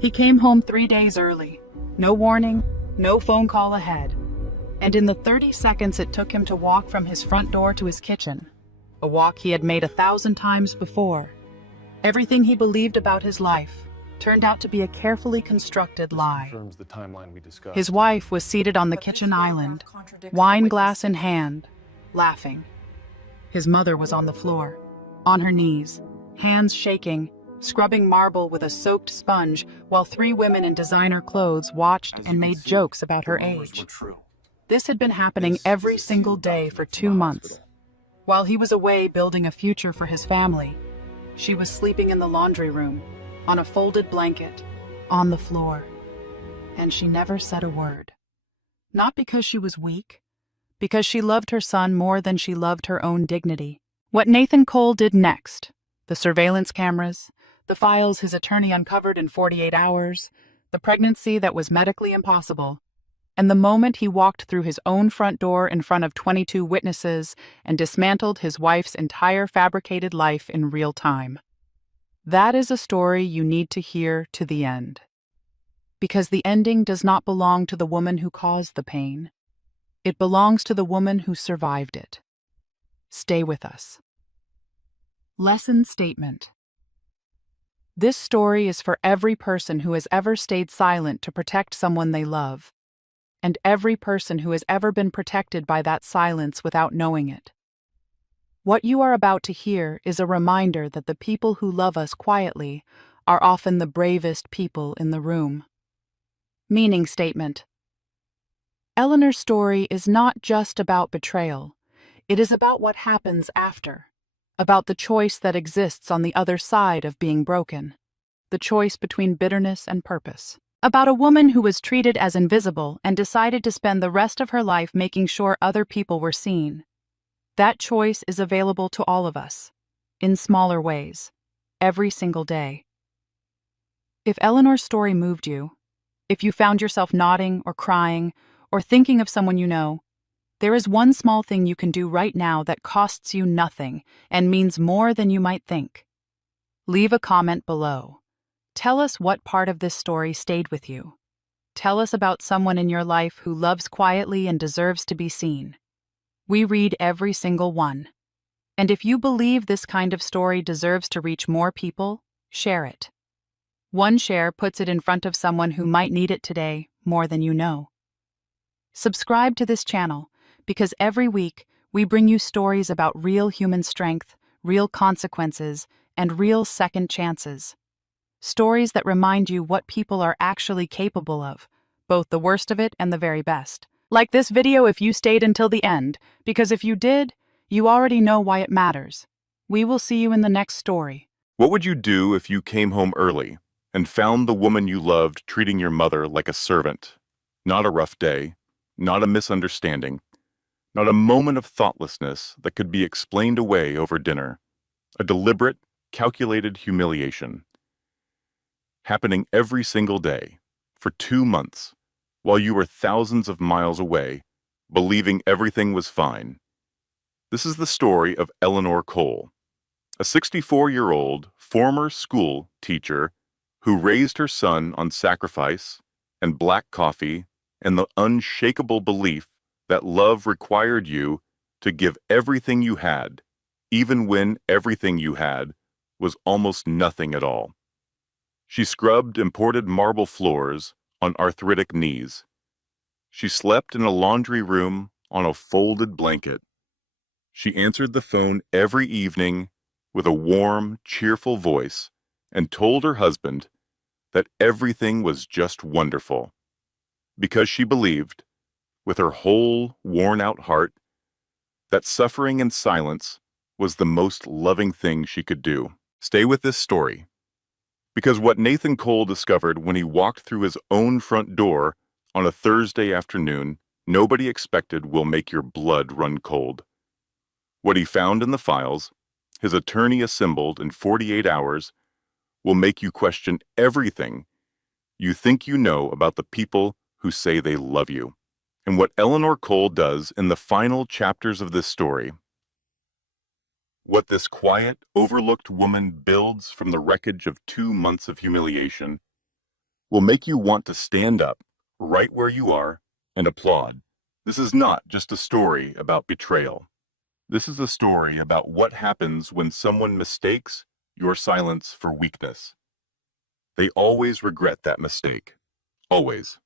He came home 3 days early. No warning, no phone call ahead. And in the 30 seconds it took him to walk from his front door to his kitchen, a walk he had made 1,000 times before, everything he believed about his life turned out to be a carefully constructed lie. His wife was seated on the kitchen island, wine glass in hand, laughing. His mother was on the floor, on her knees, hands shaking, scrubbing marble with a soaked sponge, while 3 women in designer clothes watched and made jokes about her age. This had been happening every single day for 2 months. While he was away building a future for his family, she was sleeping in the laundry room, on a folded blanket, on the floor. And she never said a word. Not because she was weak, because she loved her son more than she loved her own dignity. What Nathan Cole did next, the surveillance cameras, the files his attorney uncovered in 48 hours, the pregnancy that was medically impossible, and the moment he walked through his own front door in front of 22 witnesses and dismantled his wife's entire fabricated life in real time. That is a story you need to hear to the end. Because the ending does not belong to the woman who caused the pain. It belongs to the woman who survived it. Stay with us. Lesson statement. This story is for every person who has ever stayed silent to protect someone they love, and every person who has ever been protected by that silence without knowing it. What you are about to hear is a reminder that the people who love us quietly are often the bravest people in the room. Meaning statement. Eleanor's story is not just about betrayal. It is about what happens after, about the choice that exists on the other side of being broken, the choice between bitterness and purpose. About a woman who was treated as invisible and decided to spend the rest of her life making sure other people were seen. That choice is available to all of us, in smaller ways, every single day. If Eleanor's story moved you, if you found yourself nodding or crying or thinking of someone you know, there is one small thing you can do right now that costs you nothing and means more than you might think. Leave a comment below. Tell us what part of this story stayed with you. Tell us about someone in your life who loves quietly and deserves to be seen. We read every single one. And if you believe this kind of story deserves to reach more people, share it. One share puts it in front of someone who might need it today more than you know. Subscribe to this channel because every week we bring you stories about real human strength, real consequences, and real second chances. Stories that remind you what people are actually capable of, both the worst of it and the very best. Like this video if you stayed until the end, because if you did, you already know why it matters. We will see you in the next story. What would you do if you came home early and found the woman you loved treating your mother like a servant? Not a rough day, not a misunderstanding, not a moment of thoughtlessness that could be explained away over dinner. A deliberate, calculated humiliation. Happening every single day, for 2 months, while you were thousands of miles away, believing everything was fine. This is the story of Eleanor Cole, a 64-year-old former school teacher who raised her son on sacrifice and black coffee and the unshakable belief that love required you to give everything you had, even when everything you had was almost nothing at all. She scrubbed imported marble floors on arthritic knees. She slept in a laundry room on a folded blanket. She answered the phone every evening with a warm, cheerful voice and told her husband that everything was just wonderful. Because she believed, with her whole worn-out heart, that suffering in silence was the most loving thing she could do. Stay with this story. Because what Nathan Cole discovered when he walked through his own front door on a Thursday afternoon, nobody expected will make your blood run cold. What he found in the files, his attorney assembled in 48 hours, will make you question everything you think you know about the people who say they love you. And what Eleanor Cole does in the final chapters of this story. What this quiet, overlooked woman builds from the wreckage of 2 months of humiliation will make you want to stand up, right where you are, and applaud. This is not just a story about betrayal. This is a story about what happens when someone mistakes your silence for weakness. They always regret that mistake. Always.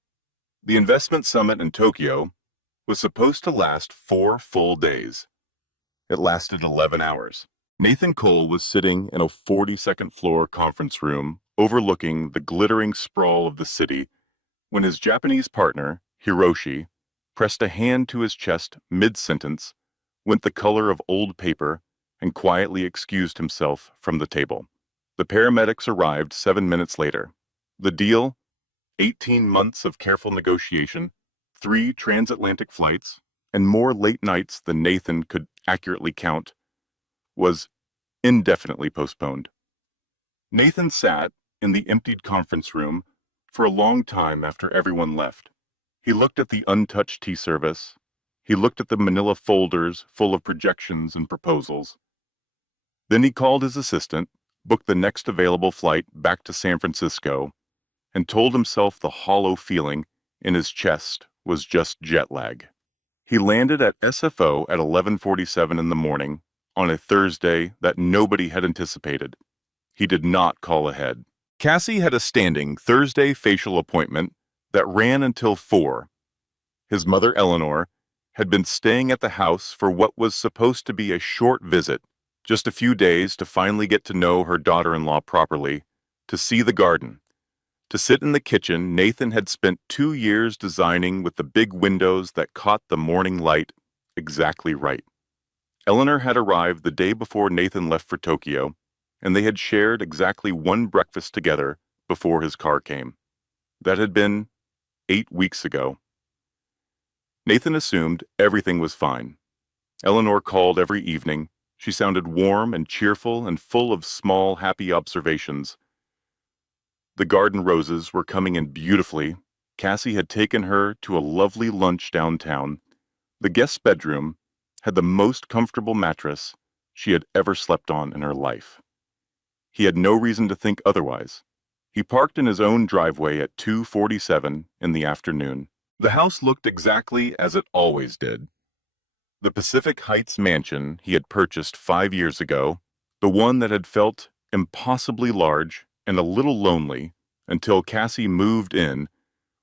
The investment summit in Tokyo was supposed to last 4 full days. It lasted 11 hours. Nathan Cole was sitting in a 42nd floor conference room overlooking the glittering sprawl of the city when his Japanese partner, Hiroshi, pressed a hand to his chest mid-sentence, went the color of old paper, and quietly excused himself from the table. The paramedics arrived 7 minutes later. The deal? 18 months of careful negotiation, 3 transatlantic flights, and more late nights than Nathan could accurately count, was indefinitely postponed. Nathan sat in the emptied conference room for a long time after everyone left. He looked at the untouched tea service. He looked at the manila folders full of projections and proposals. Then he called his assistant, booked the next available flight back to San Francisco, and told himself the hollow feeling in his chest was just jet lag. He landed at SFO at 11:47 in the morning on a Thursday that nobody had anticipated. He did not call ahead. Cassie had a standing Thursday facial appointment that ran until 4. His mother, Eleanor, had been staying at the house for what was supposed to be a short visit, just a few days to finally get to know her daughter-in-law properly, to see the garden, to sit in the kitchen Nathan had spent 2 years designing with the big windows that caught the morning light exactly right. Eleanor had arrived the day before Nathan left for Tokyo, and they had shared exactly one breakfast together before his car came. That had been 8 weeks ago. Nathan assumed everything was fine. Eleanor called every evening. She sounded warm and cheerful and full of small, happy observations. The garden roses were coming in beautifully. Cassie had taken her to a lovely lunch downtown. The guest bedroom had the most comfortable mattress she had ever slept on in her life. He had no reason to think otherwise. He parked in his own driveway at 2:47 in the afternoon. The house looked exactly as it always did. The Pacific Heights mansion he had purchased 5 years ago, the one that had felt impossibly large and a little lonely until Cassie moved in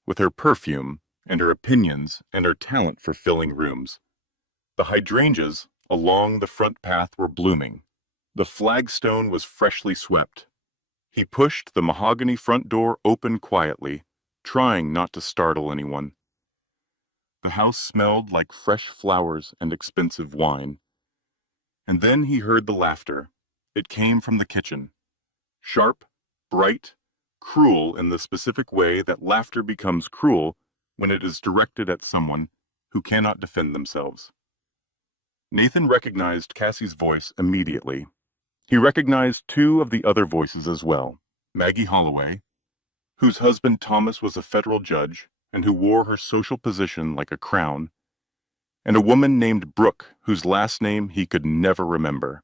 with her perfume and her opinions and her talent for filling rooms. The hydrangeas along the front path were blooming. The flagstone was freshly swept. He pushed the mahogany front door open quietly, trying not to startle anyone. The house smelled like fresh flowers and expensive wine. And then he heard the laughter. It came from the kitchen. Sharp, bright, cruel in the specific way that laughter becomes cruel when it is directed at someone who cannot defend themselves. Nathan recognized Cassie's voice immediately. He recognized 2 of the other voices as well. Maggie Holloway, whose husband Thomas was a federal judge and who wore her social position like a crown, and a woman named Brooke, whose last name he could never remember.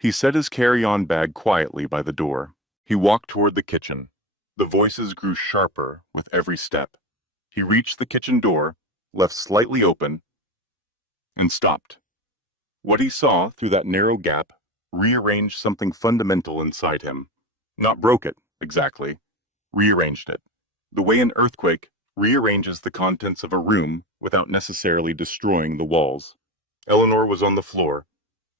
He set his carry-on bag quietly by the door. He walked toward the kitchen. The voices grew sharper with every step. He reached the kitchen door, left slightly open, and stopped. What he saw through that narrow gap rearranged something fundamental inside him. Not broke it, exactly. Rearranged it. The way an earthquake rearranges the contents of a room without necessarily destroying the walls. Eleanor was on the floor.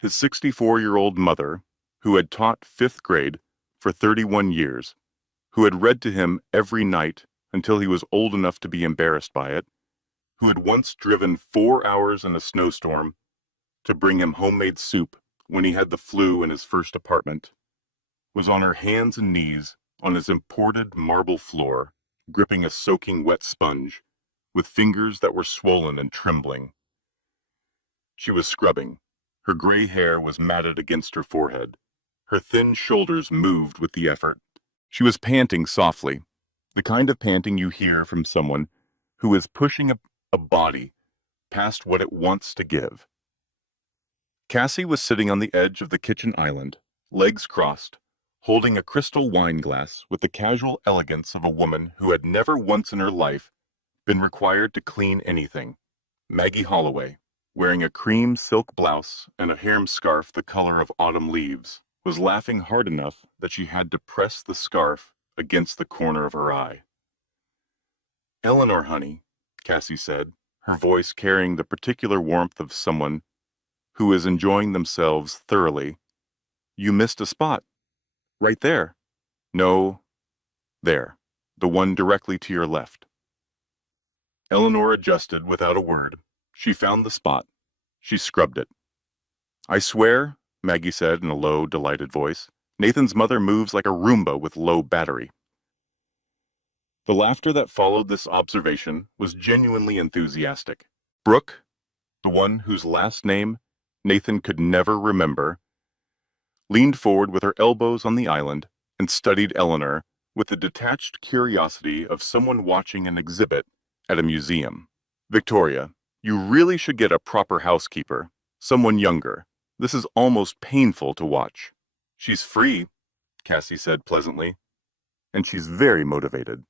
His 64-year-old mother, who had taught 5th grade for 31 years, who had read to him every night until he was old enough to be embarrassed by it, who had once driven 4 hours in a snowstorm to bring him homemade soup when he had the flu in his first apartment, was on her hands and knees on his imported marble floor, gripping a soaking wet sponge, with fingers that were swollen and trembling. She was scrubbing. Her gray hair was matted against her forehead. Her thin shoulders moved with the effort. She was panting softly, the kind of panting you hear from someone who is pushing a body past what it wants to give. Cassie was sitting on the edge of the kitchen island, legs crossed, holding a crystal wine glass with the casual elegance of a woman who had never once in her life been required to clean anything. Maggie Holloway, wearing a cream silk blouse and a harem scarf the color of autumn leaves, was laughing hard enough that she had to press the scarf against the corner of her eye. "Eleanor, honey," Cassie said, her voice carrying the particular warmth of someone who is enjoying themselves thoroughly. "You missed a spot. Right there." "No, there. The one directly to your left." Eleanor adjusted without a word. She found the spot. She scrubbed it. "I swear," Maggie said in a low, delighted voice, "Nathan's mother moves like a Roomba with low battery." The laughter that followed this observation was genuinely enthusiastic. Brooke, the one whose last name Nathan could never remember, leaned forward with her elbows on the island and studied Eleanor with the detached curiosity of someone watching an exhibit at a museum. "Victoria, you really should get a proper housekeeper, someone younger. This is almost painful to watch." "She's free," Cassie said pleasantly, "and she's very motivated."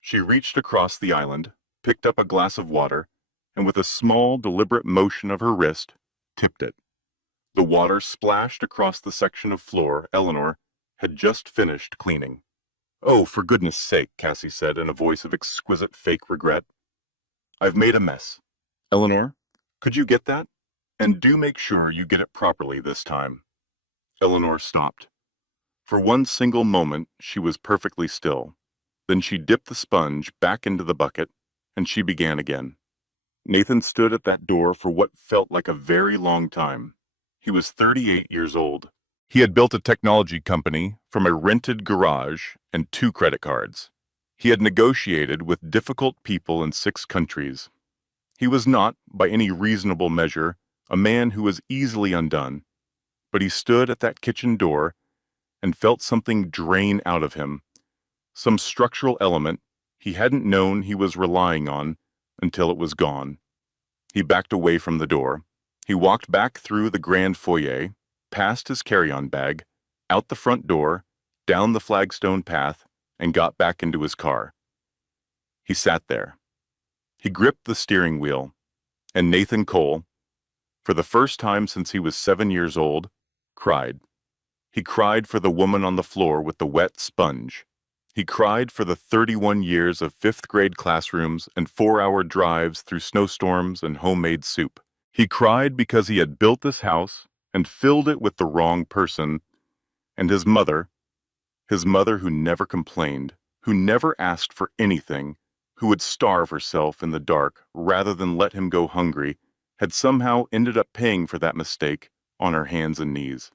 She reached across the island, picked up a glass of water, and with a small, deliberate motion of her wrist, tipped it. The water splashed across the section of floor Eleanor had just finished cleaning. "Oh, for goodness sake," Cassie said in a voice of exquisite fake regret. "I've made a mess. Eleanor, could you get that? And do make sure you get it properly this time." Eleanor stopped. For one single moment she was perfectly still. Then she dipped the sponge back into the bucket, and she began again. Nathan stood at that door for what felt like a very long time. He was 38 years old. He had built a technology company from a rented garage and 2 credit cards. He had negotiated with difficult people in 6 countries. He was not, by any reasonable measure, a man who was easily undone, but he stood at that kitchen door and felt something drain out of him, some structural element he hadn't known he was relying on until it was gone. He backed away from the door. He walked back through the grand foyer, past his carry-on bag, out the front door, down the flagstone path, and got back into his car. He sat there. He gripped the steering wheel, and Nathan Cole, for the first time since he was 7 years old, cried. He cried for the woman on the floor with the wet sponge. He cried for the 31 years of 5th-grade classrooms and 4-hour drives through snowstorms and homemade soup. He cried because he had built this house and filled it with the wrong person, and his mother who never complained, who never asked for anything, who would starve herself in the dark rather than let him go hungry, had somehow ended up paying for that mistake on her hands and knees.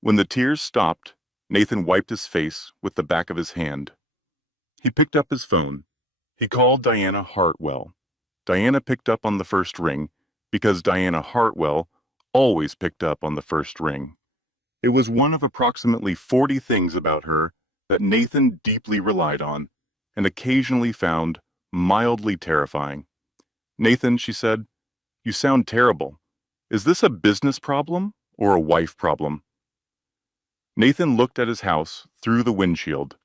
When the tears stopped, Nathan wiped his face with the back of his hand. He picked up his phone. He called Diana Hartwell. Diana picked up on the first ring because Diana Hartwell always picked up on the first ring. It was one of approximately 40 things about her that Nathan deeply relied on and occasionally found mildly terrifying. "Nathan," she said, "you sound terrible. Is this a business problem or a wife problem?" Nathan looked at his house through the windshield.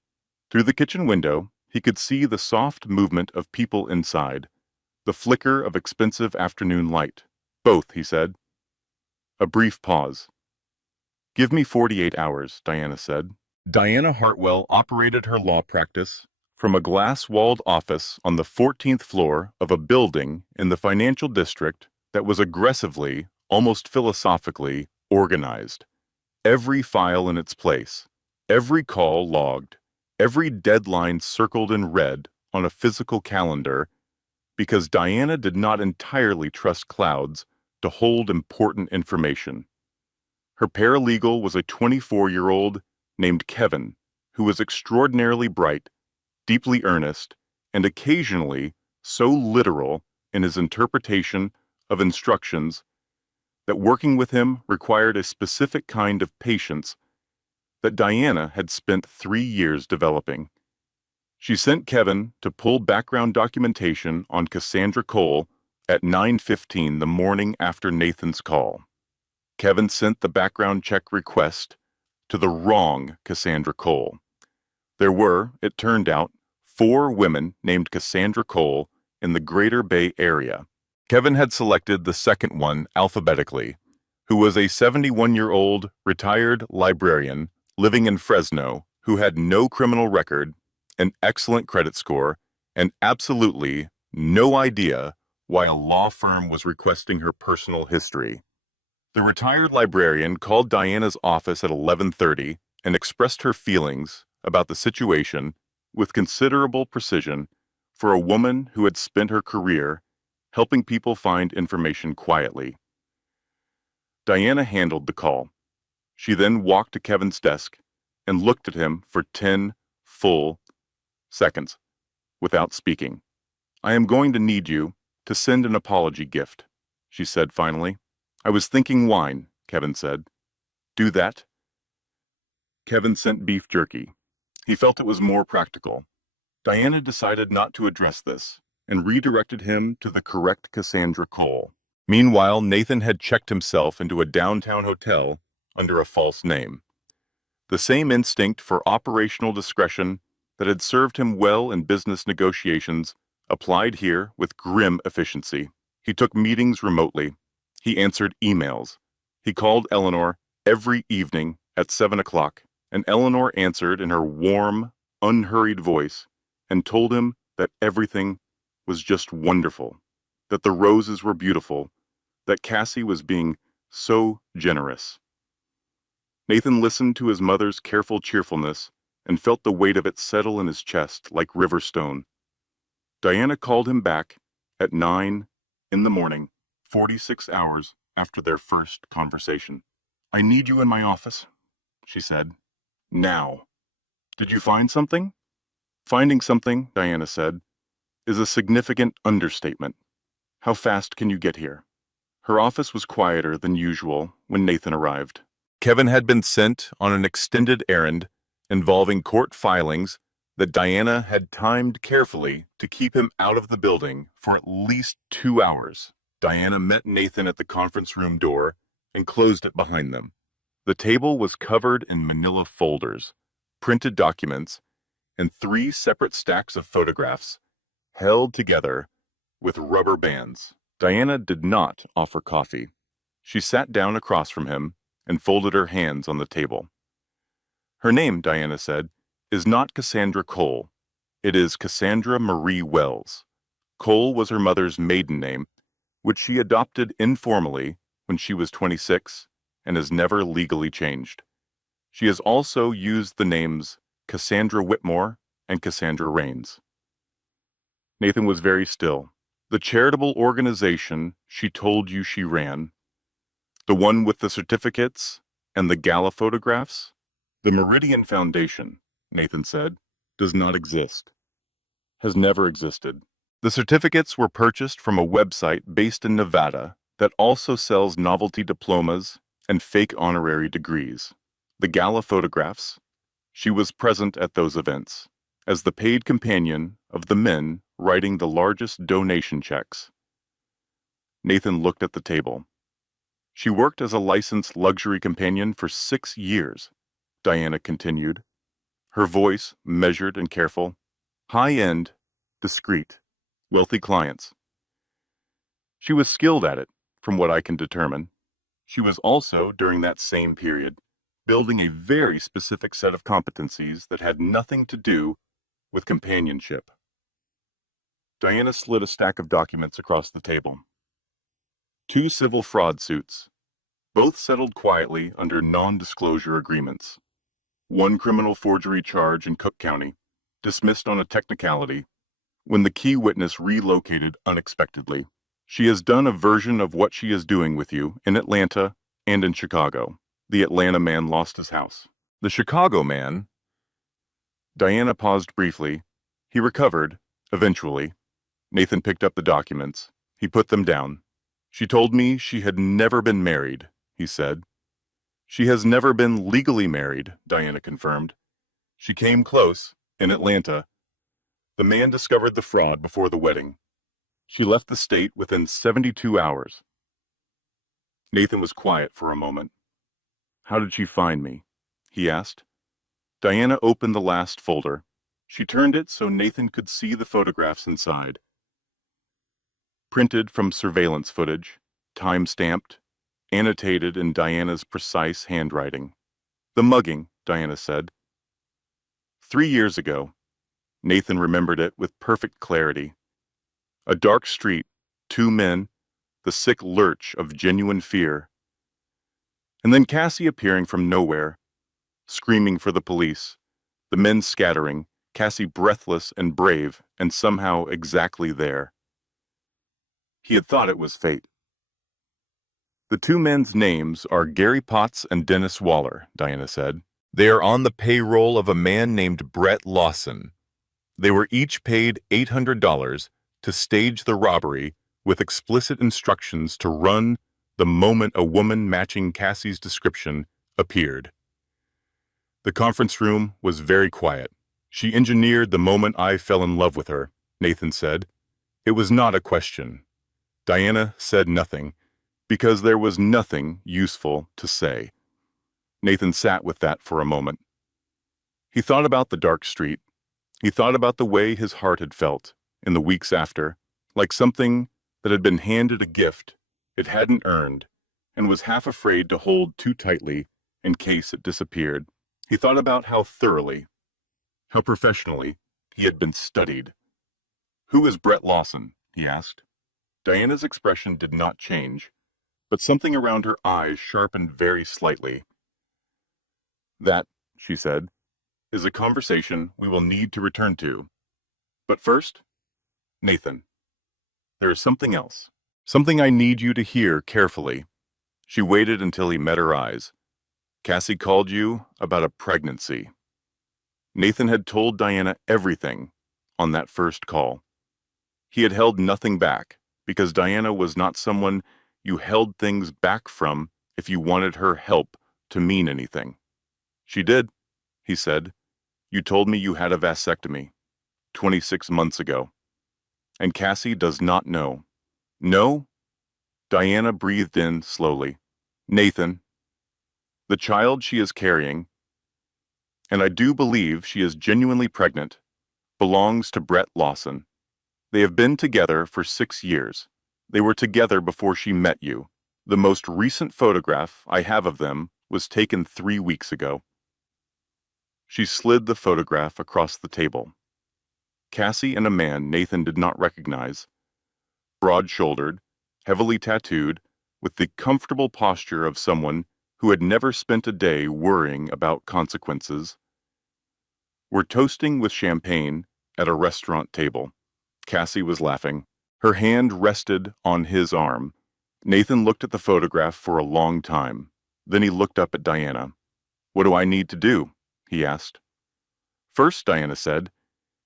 Through the kitchen window, he could see the soft movement of people inside, the flicker of expensive afternoon light. "Both," he said. A brief pause. "Give me 48 hours, Diana said. Diana Hartwell operated her law practice from a glass-walled office on the 14th floor of a building in the financial district that was aggressively, almost philosophically, organized. Every file in its place, every call logged, every deadline circled in red on a physical calendar, because Diana did not entirely trust clouds to hold important information. Her paralegal was a 24-year-old named Kevin, who was extraordinarily bright, deeply earnest, and occasionally so literal in his interpretation of instructions that working with him required a specific kind of patience that Diana had spent 3 years developing. She sent Kevin to pull background documentation on Cassandra Cole at 9:15 the morning after Nathan's call. Kevin sent the background check request to the wrong Cassandra Cole. There were, it turned out, 4 women named Cassandra Cole in the Greater Bay Area. Kevin had selected the second one alphabetically, who was a 71-year-old retired librarian living in Fresno who had no criminal record, an excellent credit score, and absolutely no idea why a law firm was requesting her personal history. The retired librarian called Diana's office at 11:30 and expressed her feelings about the situation with considerable precision for a woman who had spent her career helping people find information quietly. Diana handled the call. She then walked to Kevin's desk and looked at him for 10 full seconds without speaking. "I am going to need you to send an apology gift," she said finally. "I was thinking wine," Kevin said. "Do that?" Kevin sent beef jerky. He felt it was more practical. Diana decided not to address this and redirected him to the correct Cassandra Cole. Meanwhile, Nathan had checked himself into a downtown hotel under a false name. The same instinct for operational discretion that had served him well in business negotiations applied here with grim efficiency. He took meetings remotely. He answered emails. He called Eleanor every evening at 7 o'clock, and Eleanor answered in her warm, unhurried voice and told him that everything was just wonderful, that the roses were beautiful, that Cassie was being so generous. Nathan listened to his mother's careful cheerfulness and felt the weight of it settle in his chest like river stone. Diana called him back at 9 in the morning, 46 hours after their first conversation. "I need you in my office," she said. "Now. Did you find something?" "Finding something," Diana said, "is a significant understatement. How fast can you get here?" Her office was quieter than usual when Nathan arrived. Kevin had been sent on an extended errand involving court filings that Diana had timed carefully to keep him out of the building for at least 2 hours. Diana met Nathan at the conference room door and closed it behind them. The table was covered in manila folders, printed documents, and 3 separate stacks of photographs held together with rubber bands. Diana did not offer coffee. She sat down across from him and folded her hands on the table. "Her name," Diana said, "is not Cassandra Cole. It is Cassandra Marie Wells. Cole was her mother's maiden name, which she adopted informally when she was 26 and has never legally changed. She has also used the names Cassandra Whitmore and Cassandra Rains." Nathan was very still. "The charitable organization she told you she ran, the one with the certificates and the gala photographs?" "The Meridian Foundation," Nathan said, "does not exist. Has never existed. The certificates were purchased from a website based in Nevada that also sells novelty diplomas and fake honorary degrees. The gala photographs, she was present at those events as the paid companion of the men writing the largest donation checks." Nathan looked at the table. "She worked as a licensed luxury companion for 6 years, Diana continued, her voice measured and careful. "High-end, discreet, wealthy clients. She was skilled at it, from what I can determine. She was also, during that same period, building a very specific set of competencies that had nothing to do with companionship." Diana slid a stack of documents across the table. 2 civil fraud suits, both settled quietly under non-disclosure agreements. 1 criminal forgery charge in Cook County, dismissed on a technicality, when the key witness relocated unexpectedly. "She has done a version of what she is doing with you in Atlanta and in Chicago." The Atlanta man lost his house. The Chicago man... Diana paused briefly. He recovered, eventually. Nathan picked up the documents. He put them down. "She told me she had never been married," he said. "She has never been legally married," Diana confirmed. "She came close, in Atlanta. The man discovered the fraud before the wedding. She left the state within 72 hours. Nathan was quiet for a moment. "How did she find me?" he asked. Diana opened the last folder. She turned it so Nathan could see the photographs inside. Printed from surveillance footage, time-stamped, annotated in Diana's precise handwriting. The mugging, Diana said. 3 years ago. Nathan remembered it with perfect clarity. A dark street, 2 men, the sick lurch of genuine fear. And then Cassie appearing from nowhere, screaming for the police, the men scattering, Cassie breathless and brave, and somehow exactly there. He had thought it was fate. The 2 men's names are Gary Potts and Dennis Waller, Diana said. They are on the payroll of a man named Brett Lawson. They were each paid $800 to stage the robbery with explicit instructions to run the moment a woman matching Cassie's description appeared. The conference room was very quiet. She engineered the moment I fell in love with her, Nathan said. It was not a question. Diana said nothing, because there was nothing useful to say. Nathan sat with that for a moment. He thought about the dark street. He thought about the way his heart had felt in the weeks after, like something that had been handed a gift it hadn't earned and was half afraid to hold too tightly in case it disappeared. He thought about how thoroughly, how professionally he had been studied. "Who is Brett Lawson?" he asked. Diana's expression did not change, but something around her eyes sharpened very slightly. "That," she said, "is a conversation we will need to return to. But first, Nathan, there is something else. Something I need you to hear carefully." She waited until he met her eyes. "Cassie called you about a pregnancy." Nathan had told Diana everything on that first call. He had held nothing back, because Diana was not someone you held things back from if you wanted her help to mean anything. "She did," he said. "You told me you had a vasectomy 26 months ago. And Cassie does not know." "No?" Diana breathed in slowly. "Nathan, the child she is carrying, and I do believe she is genuinely pregnant, belongs to Brett Lawson. They have been together for 6 years. They were together before she met you. The most recent photograph I have of them was taken 3 weeks ago." She slid the photograph across the table. Cassie and a man Nathan did not recognize, broad-shouldered, heavily tattooed, with the comfortable posture of someone who had never spent a day worrying about consequences, were toasting with champagne at a restaurant table. Cassie was laughing. Her hand rested on his arm. Nathan looked at the photograph for a long time. Then he looked up at Diana. "What do I need to do?" he asked. "First," Diana said,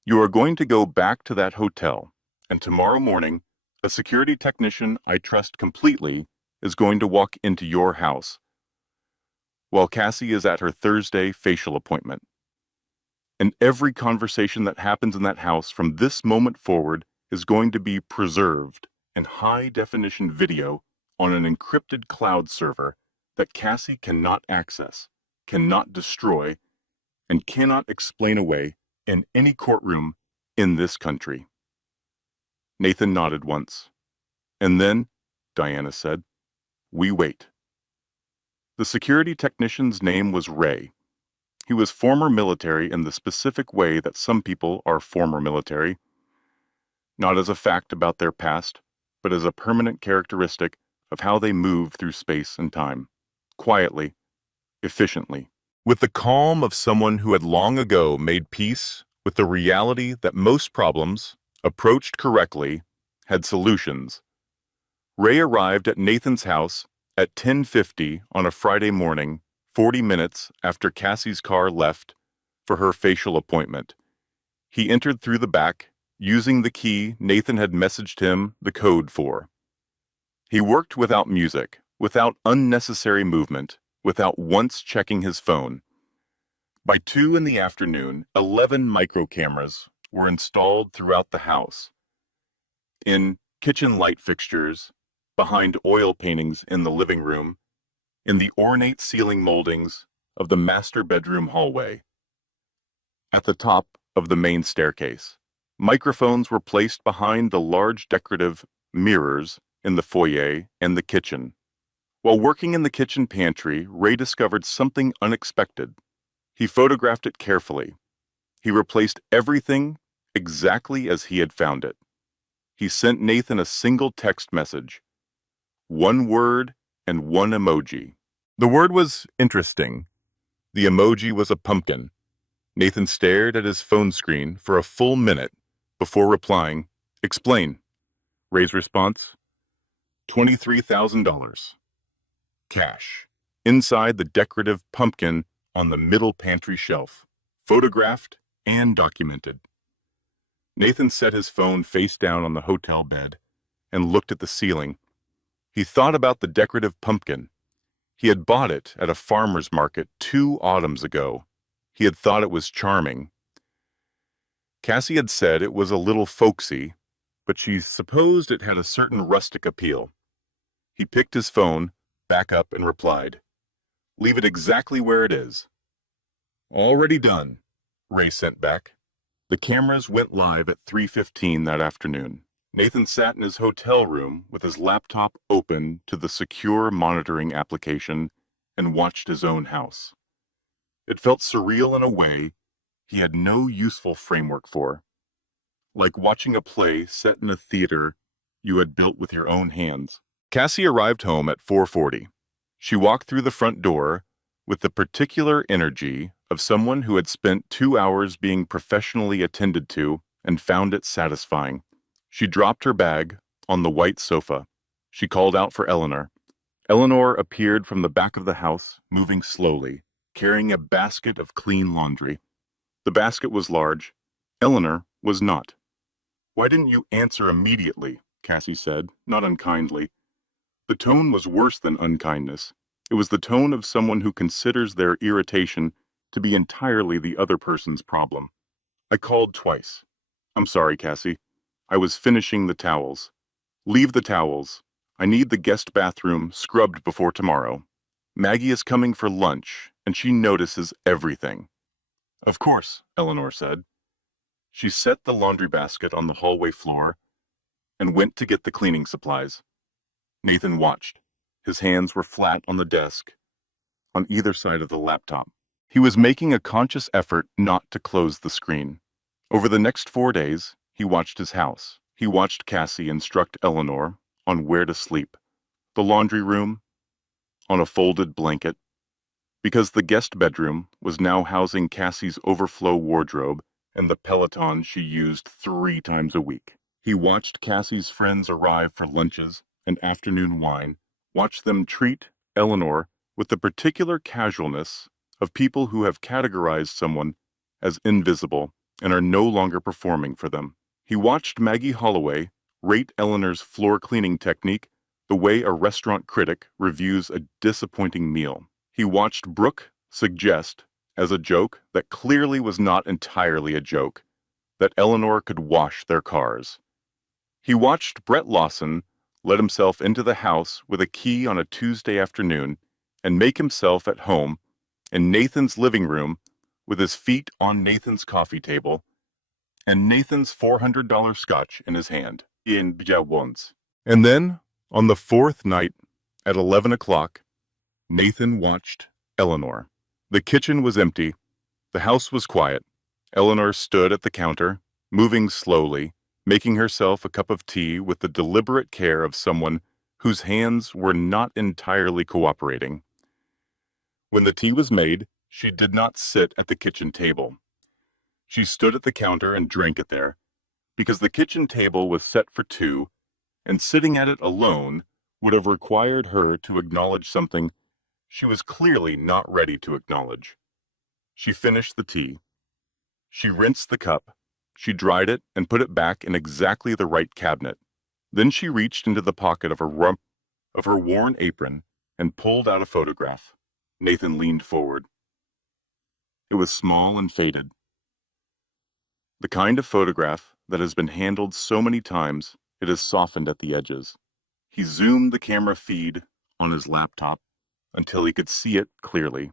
"you are going to go back to that hotel, and tomorrow morning, a security technician I trust completely is going to walk into your house while Cassie is at her Thursday facial appointment. And every conversation that happens in that house from this moment forward is going to be preserved in high-definition video on an encrypted cloud server that Cassie cannot access, cannot destroy, and cannot explain away in any courtroom in this country." Nathan nodded once. "And then," Diana said, "we wait." The security technician's name was Ray. He was former military in the specific way that some people are former military, not as a fact about their past, but as a permanent characteristic of how they move through space and time, quietly, efficiently, with the calm of someone who had long ago made peace with the reality that most problems, approached correctly, had solutions. Ray arrived at Nathan's house at 10:50 on a Friday morning, 40 minutes after Cassie's car left for her facial appointment. He entered through the back, using the key Nathan had messaged him the code for. He worked without music, without unnecessary movement, without once checking his phone. By 2 in the afternoon, 11 micro cameras were installed throughout the house. In kitchen light fixtures, behind oil paintings in the living room, in the ornate ceiling moldings, of the master bedroom hallway. At the top of the main staircase, microphones were placed behind the large decorative mirrors in the foyer and the kitchen. While working in the kitchen pantry, Ray discovered something unexpected. He photographed it carefully. He replaced everything exactly as he had found it. He sent Nathan a single text message, one word and one emoji. The word was interesting. The emoji was a pumpkin. Nathan stared at his phone screen for a full minute before replying, "Explain." Ray's response, $23,000. Cash. Inside the decorative pumpkin on the middle pantry shelf. Photographed and documented. Nathan set his phone face down on the hotel bed and looked at the ceiling. He thought about the decorative pumpkin. He had bought it at a farmer's market 2 autumns ago. He had thought it was charming. Cassie had said it was a little folksy, but she supposed it had a certain rustic appeal. He picked his phone back up and replied, "Leave it exactly where it is." "Already done," Ray sent back. The cameras went live at 3:15 that afternoon. Nathan sat in his hotel room with his laptop open to the secure monitoring application and watched his own house. It felt surreal in a way he had no useful framework for, like watching a play set in a theater you had built with your own hands. Cassie arrived home at 4:40. She walked through the front door with the particular energy of someone who had spent 2 hours being professionally attended to and found it satisfying. She dropped her bag on the white sofa. She called out for Eleanor. Eleanor appeared from the back of the house, moving slowly, carrying a basket of clean laundry. The basket was large. Eleanor was not. "Why didn't you answer immediately?" Cassie said, not unkindly. The tone was worse than unkindness. It was the tone of someone who considers their irritation to be entirely the other person's problem. "I called twice." "I'm sorry, Cassie. I was finishing the towels." "Leave the towels. I need the guest bathroom scrubbed before tomorrow. Maggie is coming for lunch, and she notices everything." "Of course," Eleanor said. She set the laundry basket on the hallway floor and went to get the cleaning supplies. Nathan watched. His hands were flat on the desk, on either side of the laptop. He was making a conscious effort not to close the screen. Over the next 4 days, he watched his house. He watched Cassie instruct Eleanor on where to sleep. The laundry room, on a folded blanket. Because the guest bedroom was now housing Cassie's overflow wardrobe and the Peloton she used 3 times a week. He watched Cassie's friends arrive for lunches and afternoon wine, watched them treat Eleanor with the particular casualness of people who have categorized someone as invisible and are no longer performing for them. He watched Maggie Holloway rate Eleanor's floor cleaning technique the way a restaurant critic reviews a disappointing meal. He watched Brooke suggest, as a joke that clearly was not entirely a joke, that Eleanor could wash their cars. He watched Brett Lawson let himself into the house with a key on a Tuesday afternoon and make himself at home in Nathan's living room with his feet on Nathan's coffee table and Nathan's $400 scotch in his hand, in Bijawons. And then, on the 4th night, at 11 o'clock, Nathan watched Eleanor. The kitchen was empty. The house was quiet. Eleanor stood at the counter, moving slowly, making herself a cup of tea with the deliberate care of someone whose hands were not entirely cooperating. When the tea was made, she did not sit at the kitchen table. She stood at the counter and drank it there, because the kitchen table was set for 2, and sitting at it alone would have required her to acknowledge something she was clearly not ready to acknowledge. She finished the tea. She rinsed the cup. She dried it and put it back in exactly the right cabinet. Then she reached into the pocket of her worn apron and pulled out a photograph. Nathan leaned forward. It was small and faded. The kind of photograph that has been handled so many times it is softened at the edges. He zoomed the camera feed on his laptop until he could see it clearly.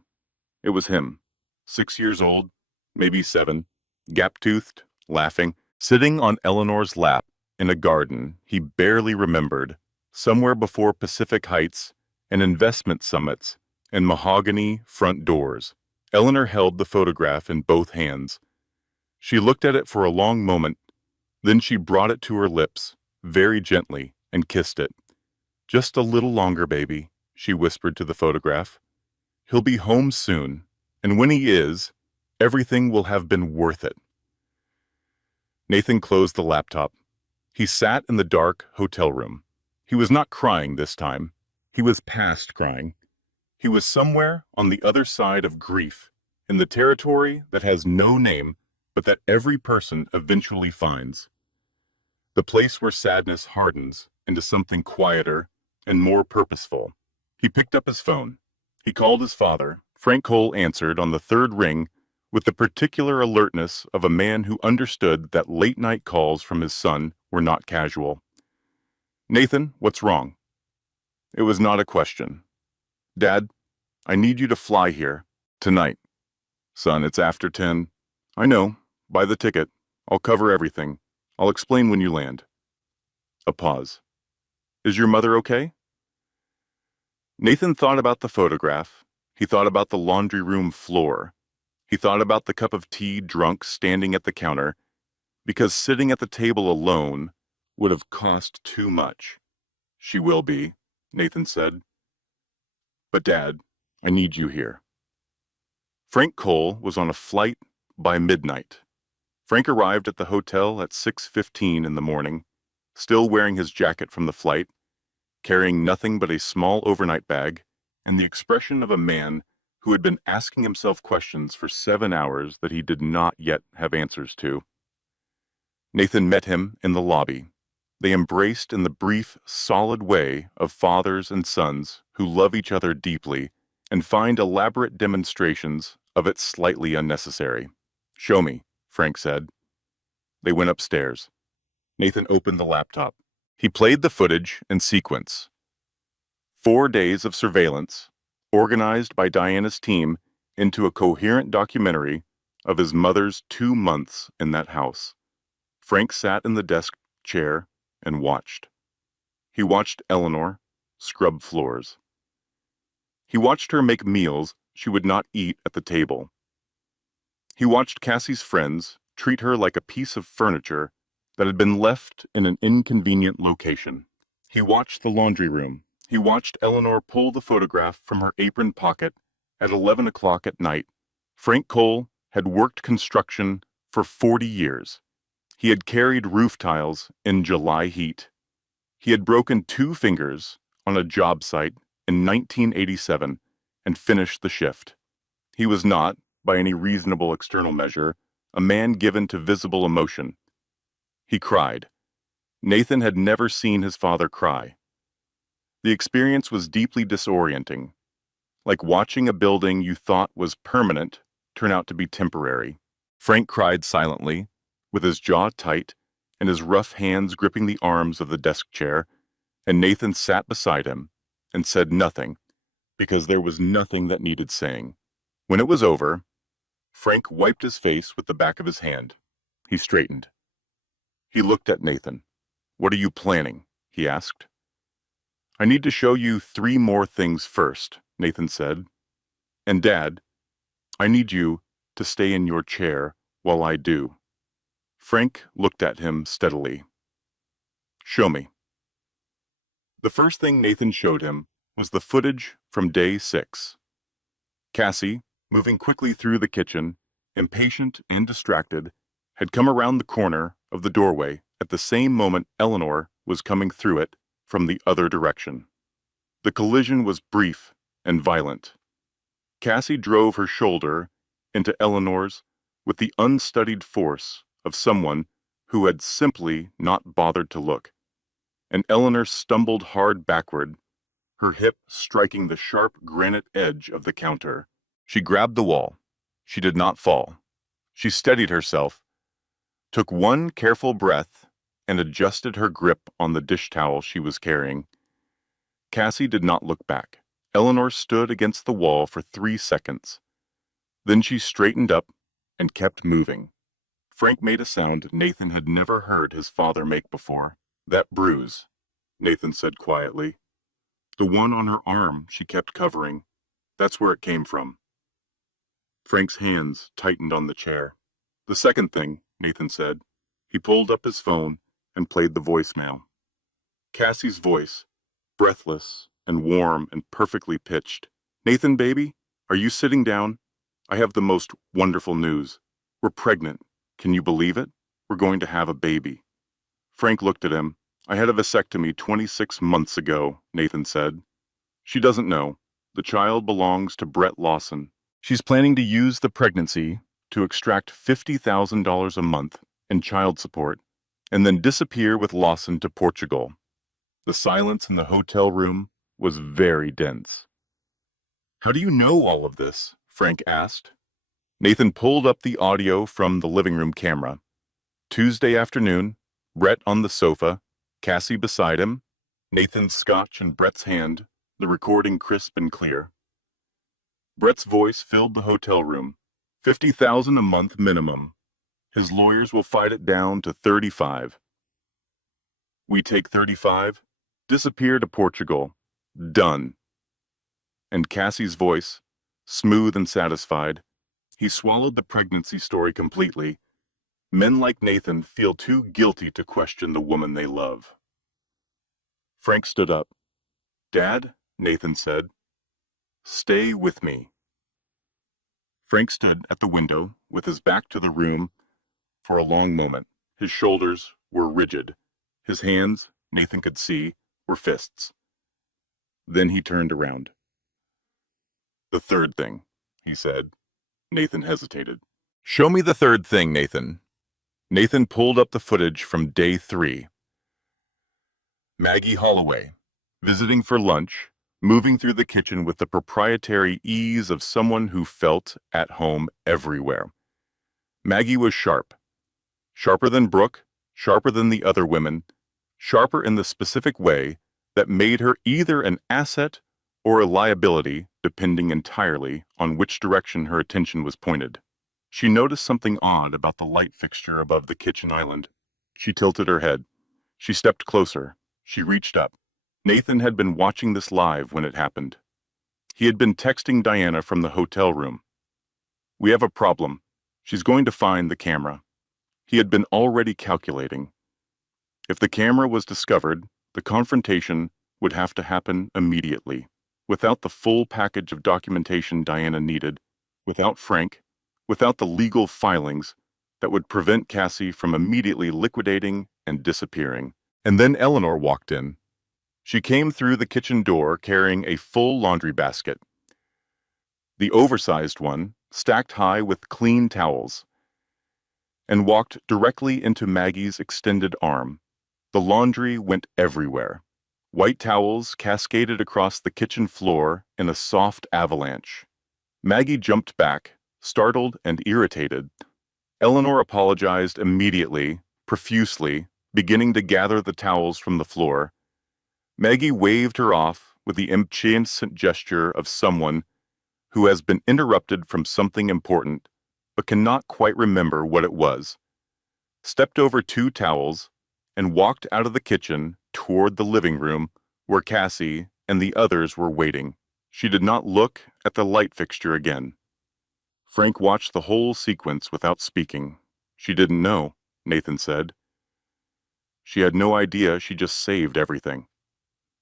It was him, 6 years old, maybe 7, gap-toothed, laughing, sitting on Eleanor's lap in a garden he barely remembered, somewhere before Pacific Heights and investment summits and mahogany front doors. Eleanor held the photograph in both hands. She looked at it for a long moment, then she brought it to her lips, very gently, and kissed it. "Just a little longer, baby," she whispered to the photograph. "He'll be home soon, and when he is, everything will have been worth it." Nathan closed the laptop. He sat in the dark hotel room. He was not crying this time. He was past crying. He was somewhere on the other side of grief, in the territory that has no name, but that every person eventually finds. The place where sadness hardens into something quieter and more purposeful. He picked up his phone. He called his father. Frank Cole answered on the third ring with the particular alertness of a man who understood that late-night calls from his son were not casual. "Nathan, what's wrong?" It was not a question. "Dad, I need you to fly here. Tonight." "Son, it's after 10. I know. Buy the ticket. I'll cover everything. I'll explain when you land." A pause. "Is your mother okay?" Nathan thought about the photograph. He thought about the laundry room floor. He thought about the cup of tea drunk standing at the counter, because sitting at the table alone would have cost too much. "She will be," Nathan said. "But Dad, I need you here." Frank Cole was on a flight by midnight. Frank arrived at the hotel at 6:15 in the morning, still wearing his jacket from the flight, carrying nothing but a small overnight bag, and the expression of a man who had been asking himself questions for 7 hours that he did not yet have answers to. Nathan met him in the lobby. They embraced in the brief, solid way of fathers and sons who love each other deeply and find elaborate demonstrations of it slightly unnecessary. "Show me," Frank said. They went upstairs. Nathan opened the laptop. He played the footage in sequence. 4 days of surveillance, organized by Diana's team into a coherent documentary of his mother's 2 months in that house. Frank sat in the desk chair and watched. He watched Eleanor scrub floors. He watched her make meals she would not eat at the table. He watched Cassie's friends treat her like a piece of furniture that had been left in an inconvenient location. He watched the laundry room. He watched Eleanor pull the photograph from her apron pocket at 11 o'clock at night. Frank Cole had worked construction for 40 years. He had carried roof tiles in July heat. He had broken 2 fingers on a job site in 1987 and finished the shift. He was not, by any reasonable external measure, a man given to visible emotion. He cried. Nathan had never seen his father cry. The experience was deeply disorienting, like watching a building you thought was permanent turn out to be temporary. Frank cried silently, with his jaw tight and his rough hands gripping the arms of the desk chair, and Nathan sat beside him and said nothing, because there was nothing that needed saying. When it was over, Frank wiped his face with the back of his hand. He straightened. He looked at Nathan. "What are you planning?" he asked. "I need to show you 3 more things first," Nathan said. "And Dad, I need you to stay in your chair while I do." Frank looked at him steadily. "Show me." The first thing Nathan showed him was the footage from day 6. Cassie, moving quickly through the kitchen, impatient and distracted, had come around the corner of the doorway at the same moment Eleanor was coming through it from the other direction. The collision was brief and violent. Cassie drove her shoulder into Eleanor's with the unstudied force of someone who had simply not bothered to look, and Eleanor stumbled hard backward, her hip striking the sharp granite edge of the counter. She grabbed the wall. She did not fall. She steadied herself, took one careful breath, and adjusted her grip on the dish towel she was carrying. Cassie did not look back. Eleanor stood against the wall for 3 seconds. Then she straightened up and kept moving. Frank made a sound Nathan had never heard his father make before. "That bruise," Nathan said quietly. "The one on her arm she kept covering. That's where it came from." Frank's hands tightened on the chair. "The second thing," Nathan said. He pulled up his phone and played the voicemail. Cassie's voice, breathless and warm and perfectly pitched. "Nathan, baby, are you sitting down? I have the most wonderful news. We're pregnant. Can you believe it? We're going to have a baby." Frank looked at him. "I had a vasectomy 26 months ago," Nathan said. "She doesn't know. The child belongs to Brett Lawson. She's planning to use the pregnancy to extract $50,000 a month in child support and then disappear with Lawson to Portugal." The silence in the hotel room was very dense. "How do you know all of this?" Frank asked. Nathan pulled up the audio from the living room camera. Tuesday afternoon, Brett on the sofa, Cassie beside him, Nathan's scotch in Brett's hand, the recording crisp and clear. Brett's voice filled the hotel room. $50,000 a month minimum. His lawyers will fight it down to 35. We take 35, disappear to Portugal. Done. And Cassie's voice, smooth and satisfied. He swallowed the pregnancy story completely. Men like Nathan feel too guilty to question the woman they love. Frank stood up. "Dad," Nathan said, "stay with me." Frank stood at the window with his back to the room for a long moment. His shoulders were rigid. His hands, Nathan could see, were fists. Then he turned around. "The third thing," he said. Nathan hesitated. "Show me the third thing, Nathan." Nathan pulled up the footage from day 3. Maggie Holloway, visiting for lunch, moving through the kitchen with the proprietary ease of someone who felt at home everywhere. Maggie was sharp. Sharper than Brooke, sharper than the other women, sharper in the specific way that made her either an asset or a liability, depending entirely on which direction her attention was pointed. She noticed something odd about the light fixture above the kitchen island. She tilted her head. She stepped closer. She reached up. Nathan had been watching this live when it happened. He had been texting Diana from the hotel room. "We have a problem. She's going to find the camera." He had been already calculating. If the camera was discovered, the confrontation would have to happen immediately. Without the full package of documentation Diana needed, without Frank, without the legal filings that would prevent Cassie from immediately liquidating and disappearing. And then Eleanor walked in. She came through the kitchen door carrying a full laundry basket. The oversized one, stacked high with clean towels, and walked directly into Maggie's extended arm. The laundry went everywhere. White towels cascaded across the kitchen floor in a soft avalanche. Maggie jumped back, startled and irritated. Eleanor apologized immediately, profusely, beginning to gather the towels from the floor. Maggie waved her off with the impatient gesture of someone who has been interrupted from something important, but cannot quite remember what it was, stepped over 2 towels, and walked out of the kitchen toward the living room where Cassie and the others were waiting. She did not look at the light fixture again. Frank watched the whole sequence without speaking. "She didn't know," Nathan said. "She had no idea she just saved everything."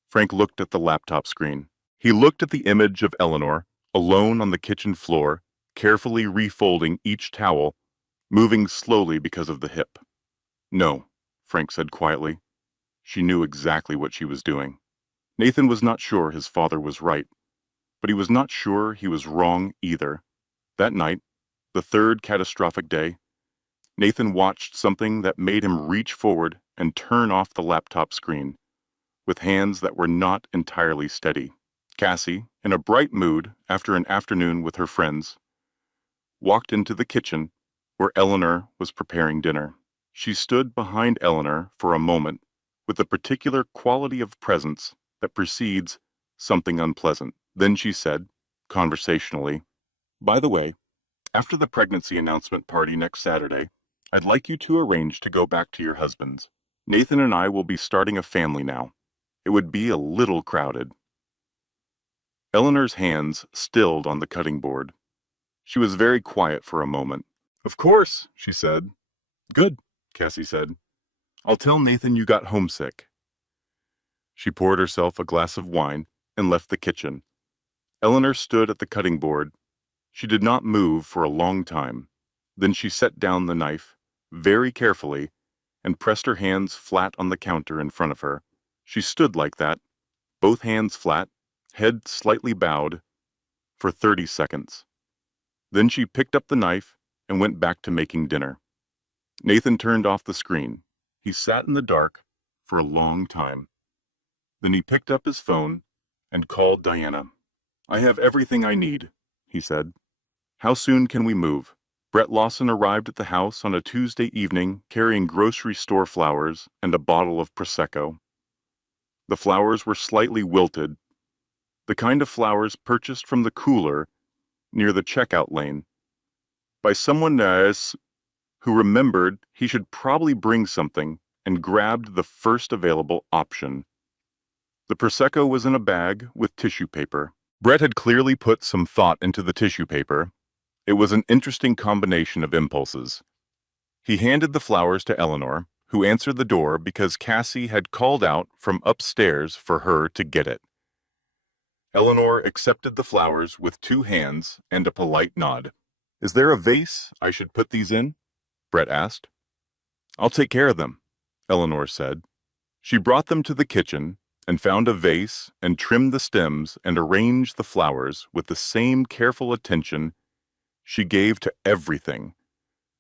Frank looked at the laptop screen. He looked at the image of Eleanor, alone on the kitchen floor, carefully refolding each towel, moving slowly because of the hip. "No," Frank said quietly. "She knew exactly what she was doing." Nathan was not sure his father was right, but he was not sure he was wrong either. That night, the third catastrophic day, Nathan watched something that made him reach forward and turn off the laptop screen, with hands that were not entirely steady. Cassie, in a bright mood after an afternoon with her friends, walked into the kitchen where Eleanor was preparing dinner. She stood behind Eleanor for a moment with the particular quality of presence that precedes something unpleasant. Then she said, conversationally, "By the way, After the pregnancy announcement party next Saturday, I'd like you to arrange to go back to your husbands. Nathan and I will be starting a family now. It would be a little crowded. Eleanor's hands stilled on the cutting board. She was very quiet for a moment. Of course, she said. Good, Cassie said. I'll tell Nathan you got homesick. She poured herself a glass of wine and left the kitchen. Eleanor stood at the cutting board. She did not move for a long time. Then she set down the knife, very carefully, and pressed her hands flat on the counter in front of her. She stood like that, both hands flat, head slightly bowed, for 30 seconds. Then she picked up the knife and went back to making dinner. Nathan turned off the screen. He sat in the dark for a long time. Then he picked up his phone and called Diana. I have everything I need, he said. How soon can we move? Brett Lawson arrived at the house on a Tuesday evening carrying grocery store flowers and a bottle of Prosecco. The flowers were slightly wilted, the kind of flowers purchased from the cooler near the checkout lane by someone else who remembered he should probably bring something and grabbed the first available option. The Prosecco was in a bag with tissue paper. Brett had clearly put some thought into the tissue paper. It was an interesting combination of impulses. He handed the flowers to Eleanor, who answered the door because Cassie had called out from upstairs for her to get it. Eleanor accepted the flowers with 2 hands and a polite nod. Is there a vase I should put these in? Brett asked. I'll take care of them, Eleanor said. She brought them to the kitchen and found a vase and trimmed the stems and arranged the flowers with the same careful attention she gave to everything,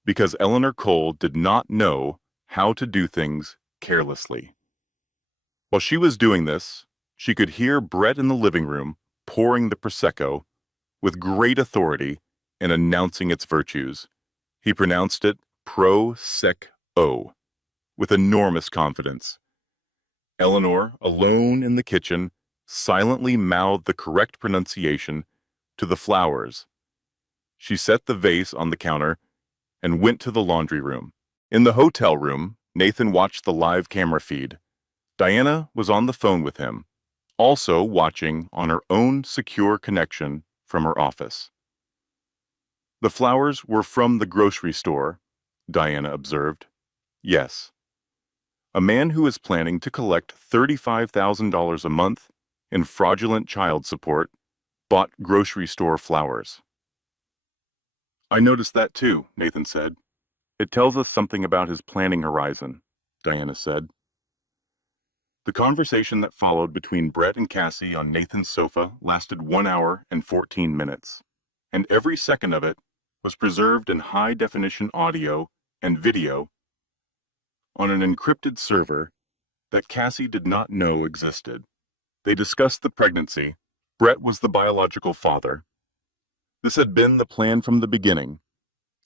because Eleanor Cole did not know how to do things carelessly. While she was doing this, she could hear Brett in the living room pouring the Prosecco with great authority and announcing its virtues. He pronounced it Pro-Sec-O with enormous confidence. Eleanor, alone in the kitchen, silently mouthed the correct pronunciation to the flowers. She set the vase on the counter and went to the laundry room. In the hotel room, Nathan watched the live camera feed. Diana was on the phone with him, also watching on her own secure connection from her office. The flowers were from the grocery store, Diana observed. Yes. A man who is planning to collect $35,000 a month in fraudulent child support bought grocery store flowers. I noticed that too, Nathan said. It tells us something about his planning horizon, Diana said. The conversation that followed between Brett and Cassie on Nathan's sofa lasted 1 hour and 14 minutes, and every second of it was preserved in high-definition audio and video on an encrypted server that Cassie did not know existed. They discussed the pregnancy. Brett was the biological father. This had been the plan from the beginning.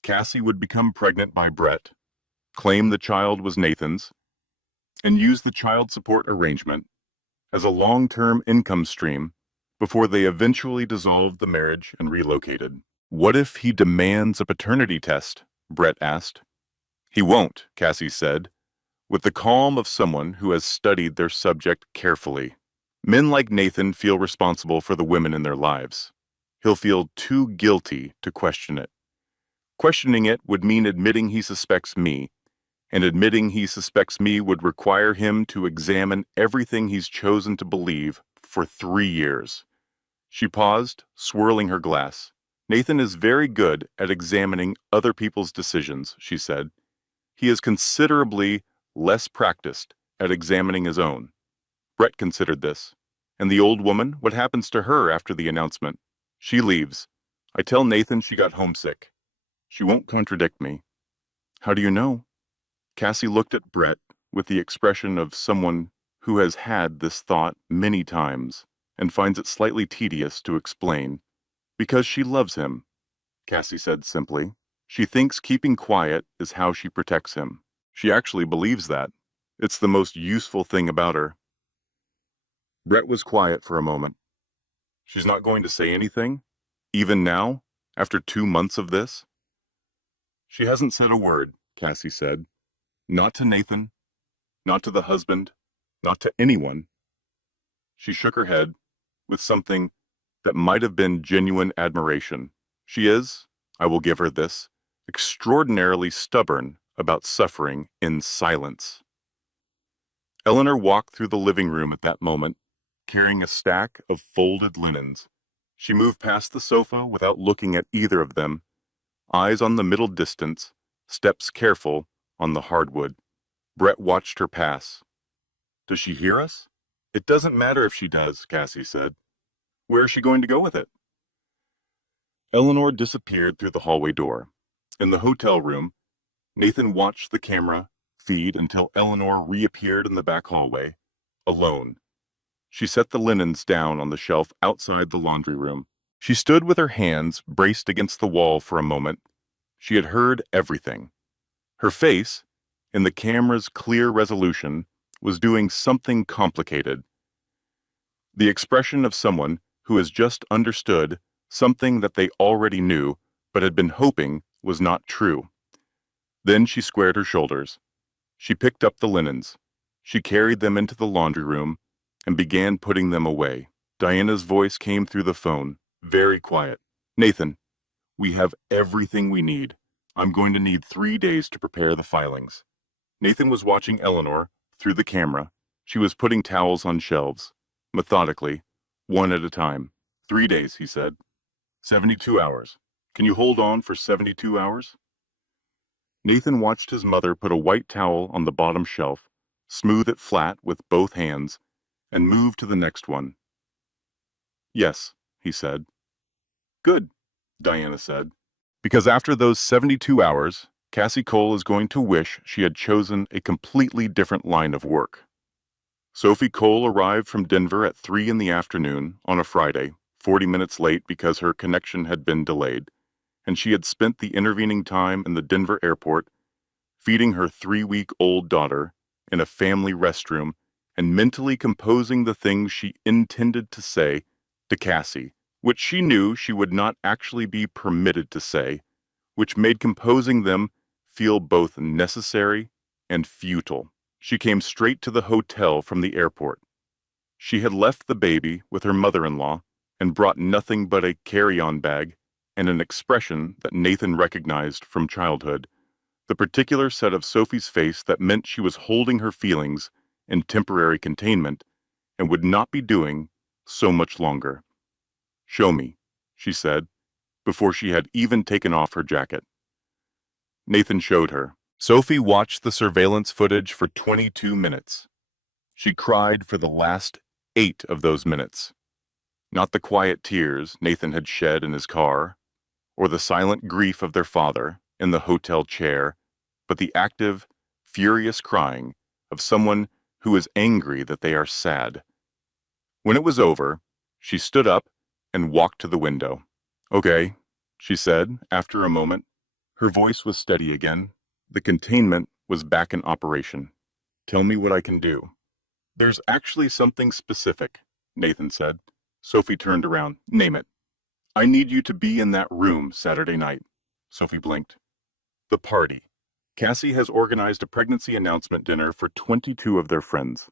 Cassie would become pregnant by Brett, claim the child was Nathan's, and use the child support arrangement as a long-term income stream before they eventually dissolved the marriage and relocated. What if he demands a paternity test? Brett asked. He won't, Cassie said, with the calm of someone who has studied their subject carefully. Men like Nathan feel responsible for the women in their lives. He'll feel too guilty to question it. Questioning it would mean admitting he suspects me, and admitting he suspects me would require him to examine everything he's chosen to believe for 3 years. She paused, swirling her glass. Nathan is very good at examining other people's decisions, she said. He is considerably less practiced at examining his own. Brett considered this. And the old woman, what happens to her after the announcement? She leaves. I tell Nathan she got homesick. She won't contradict me. How do you know? Cassie looked at Brett with the expression of someone who has had this thought many times and finds it slightly tedious to explain. Because she loves him, Cassie said simply. She thinks keeping quiet is how she protects him. She actually believes that. It's the most useful thing about her. Brett was quiet for a moment. She's not going to say anything? Even now? After 2 months of this? She hasn't said a word, Cassie said. Not to Nathan, not to the husband, not to anyone. She shook her head with something that might have been genuine admiration. She is, I will give her this, extraordinarily stubborn about suffering in silence. Eleanor walked through the living room at that moment, carrying a stack of folded linens. She moved past the sofa without looking at either of them, eyes on the middle distance, steps careful on the hardwood. Brett watched her pass. Does she hear us? It doesn't matter if she does, Cassie said. Where is she going to go with it? Eleanor disappeared through the hallway door. In the hotel room, Nathan watched the camera feed until Eleanor reappeared in the back hallway, alone. She set the linens down on the shelf outside the laundry room. She stood with her hands braced against the wall for a moment. She had heard everything. Her face, in the camera's clear resolution, was doing something complicated. The expression of someone who has just understood something that they already knew but had been hoping was not true. Then she squared her shoulders. She picked up the linens. She carried them into the laundry room and began putting them away. Diana's voice came through the phone, very quiet. Nathan, we have everything we need. I'm going to need 3 days to prepare the filings. Nathan was watching Eleanor through the camera. She was putting towels on shelves, methodically, one at a time. 3 days, he said. 72 hours. Can you hold on for 72 hours? Nathan watched his mother put a white towel on the bottom shelf, smooth it flat with both hands, and move to the next one. Yes, he said. Good, Diana said. Because after those 72 hours, Cassie Cole is going to wish she had chosen a completely different line of work. Sophie Cole arrived from Denver at 3 in the afternoon on a Friday, 40 minutes late because her connection had been delayed, and she had spent the intervening time in the Denver airport feeding her 3-week-old daughter in a family restroom and mentally composing the things she intended to say to Cassie, which she knew she would not actually be permitted to say, which made composing them feel both necessary and futile. She came straight to the hotel from the airport. She had left the baby with her mother-in-law and brought nothing but a carry-on bag and an expression that Nathan recognized from childhood, the particular set of Sophie's face that meant she was holding her feelings in temporary containment and would not be doing so much longer. Show me, she said, before she had even taken off her jacket. Nathan showed her. Sophie watched the surveillance footage for 22 minutes. She cried for the last 8 of those minutes. Not the quiet tears Nathan had shed in his car, or the silent grief of their father in the hotel chair, but the active, furious crying of someone who is angry that they are sad. When it was over, she stood up and walked to the window. Okay, she said after a moment. Her voice was steady again. The containment was back in operation. Tell me what I can do. There's actually something specific, Nathan said. Sophie turned around. Name it. I need you to be in that room Saturday night. Sophie blinked. The party. Cassie has organized a pregnancy announcement dinner for 22 of their friends.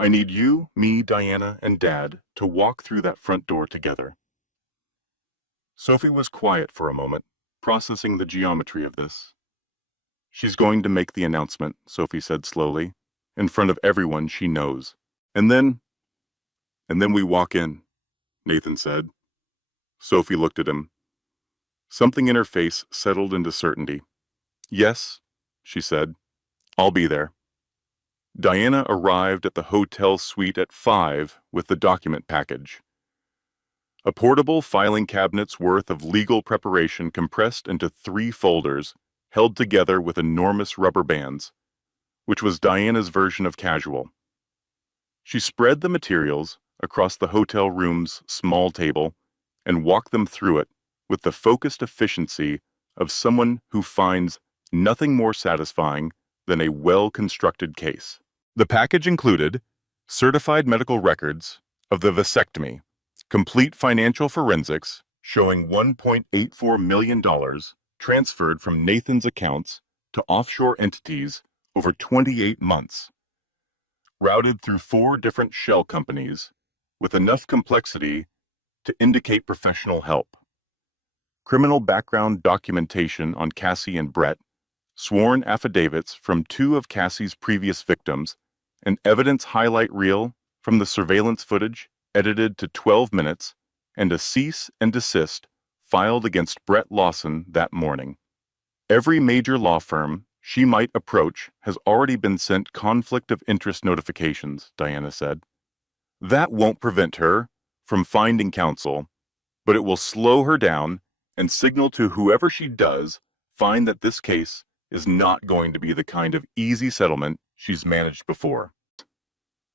I need you, me, Diana, and Dad to walk through that front door together. Sophie was quiet for a moment, processing the geometry of this. She's going to make the announcement, Sophie said slowly, in front of everyone she knows. And then we walk in, Nathan said. Sophie looked at him. Something in her face settled into certainty. Yes, she said. I'll be there. Diana arrived at the hotel suite at 5 with the document package. A portable filing cabinet's worth of legal preparation compressed into 3 folders, held together with enormous rubber bands, which was Diana's version of casual. She spread the materials across the hotel room's small table and walked them through it with the focused efficiency of someone who finds nothing more satisfying than a well-constructed case. The package included certified medical records of the vasectomy, complete financial forensics showing $1.84 million transferred from Nathan's accounts to offshore entities over 28 months, routed through 4 different shell companies, with enough complexity to indicate professional help. Criminal background documentation on Cassie and Brett, sworn affidavits from 2 of Cassie's previous victims, an evidence highlight reel from the surveillance footage edited to 12 minutes, and a cease and desist filed against Brett Lawson that morning. Every major law firm she might approach has already been sent conflict of interest notifications, Diana said. That won't prevent her from finding counsel, but it will slow her down and signal to whoever she does find that this case is not going to be the kind of easy settlement she's managed before.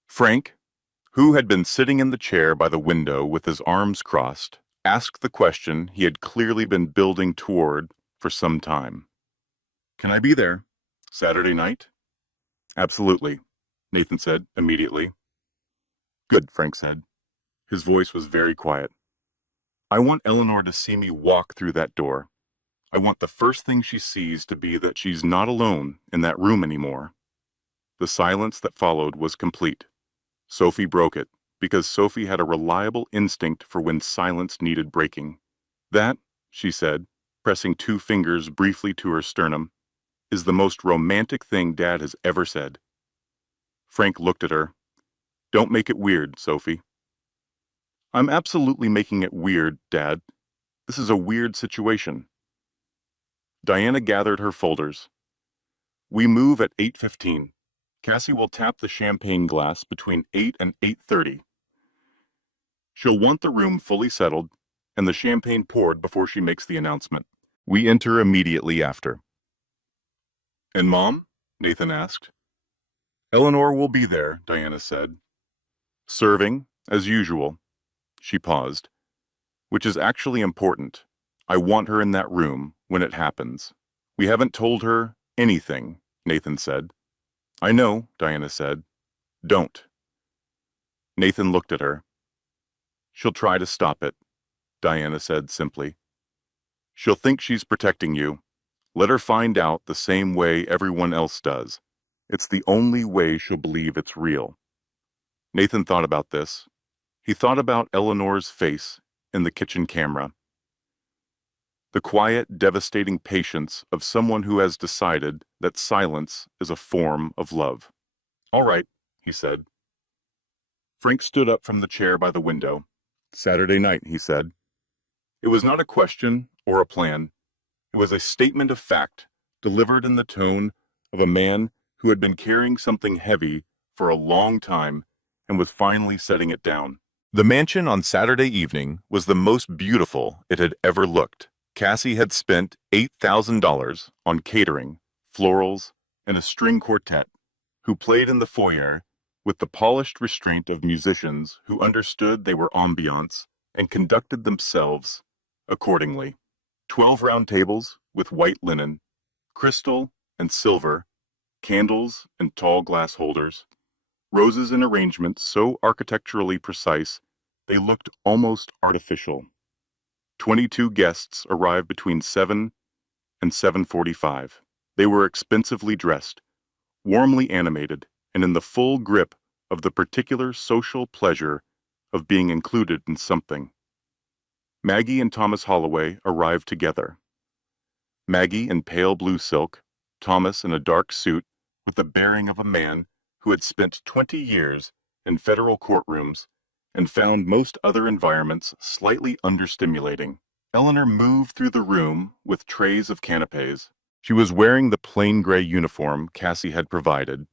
Frank, who had been sitting in the chair by the window with his arms crossed, asked the question he had clearly been building toward for some time. Can I be there? Saturday night? Absolutely, Nathan said immediately. Good, Frank said. His voice was very quiet. I want Eleanor to see me walk through that door. I want the first thing she sees to be that she's not alone in that room anymore. The silence that followed was complete. Sophie broke it, because Sophie had a reliable instinct for when silence needed breaking. That, she said, pressing 2 fingers briefly to her sternum, is the most romantic thing Dad has ever said. Frank looked at her. Don't make it weird, Sophie. I'm absolutely making it weird, Dad. This is a weird situation. Diana gathered her folders. We move at 8:15. Cassie will tap the champagne glass between 8 and 8:30. She'll want the room fully settled and the champagne poured before she makes the announcement. We enter immediately after. And Mom? Nathan asked. Eleanor will be there, Diana said. Serving, as usual. She paused. Which is actually important. I want her in that room when it happens. We haven't told her anything, Nathan said. I know, Diana said. Don't. Nathan looked at her. She'll try to stop it, Diana said simply. She'll think she's protecting you. Let her find out the same way everyone else does. It's the only way she'll believe it's real. Nathan thought about this. He thought about Eleanor's face in the kitchen camera. The quiet, devastating patience of someone who has decided that silence is a form of love. All right, he said. Frank stood up from the chair by the window. Saturday night, he said. It was not a question or a plan. It was a statement of fact, delivered in the tone of a man who had been carrying something heavy for a long time and was finally setting it down. The mansion on Saturday evening was the most beautiful it had ever looked. Cassie had spent $8,000 on catering, florals, and a string quartet, who played in the foyer with the polished restraint of musicians who understood they were ambiance and conducted themselves accordingly. 12 round tables with white linen, crystal and silver, candles and tall glass holders, roses in arrangements so architecturally precise they looked almost artificial. 22 guests arrived between 7 and 7:45. They were expensively dressed, warmly animated, and in the full grip of the particular social pleasure of being included in something. Maggie and Thomas Holloway arrived together. Maggie in pale blue silk, Thomas in a dark suit with the bearing of a man who had spent 20 years in federal courtrooms and found most other environments slightly understimulating. Eleanor moved through the room with trays of canapes. She was wearing the plain gray uniform Cassie had provided,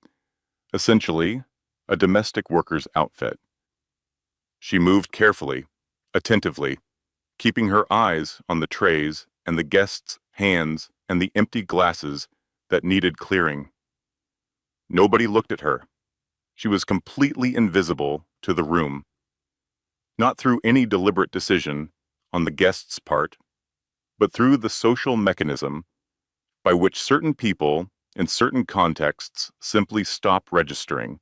essentially a domestic worker's outfit. She moved carefully, attentively, keeping her eyes on the trays and the guests' hands and the empty glasses that needed clearing. Nobody looked at her. She was completely invisible to the room. Not through any deliberate decision on the guest's part, but through the social mechanism by which certain people in certain contexts simply stop registering.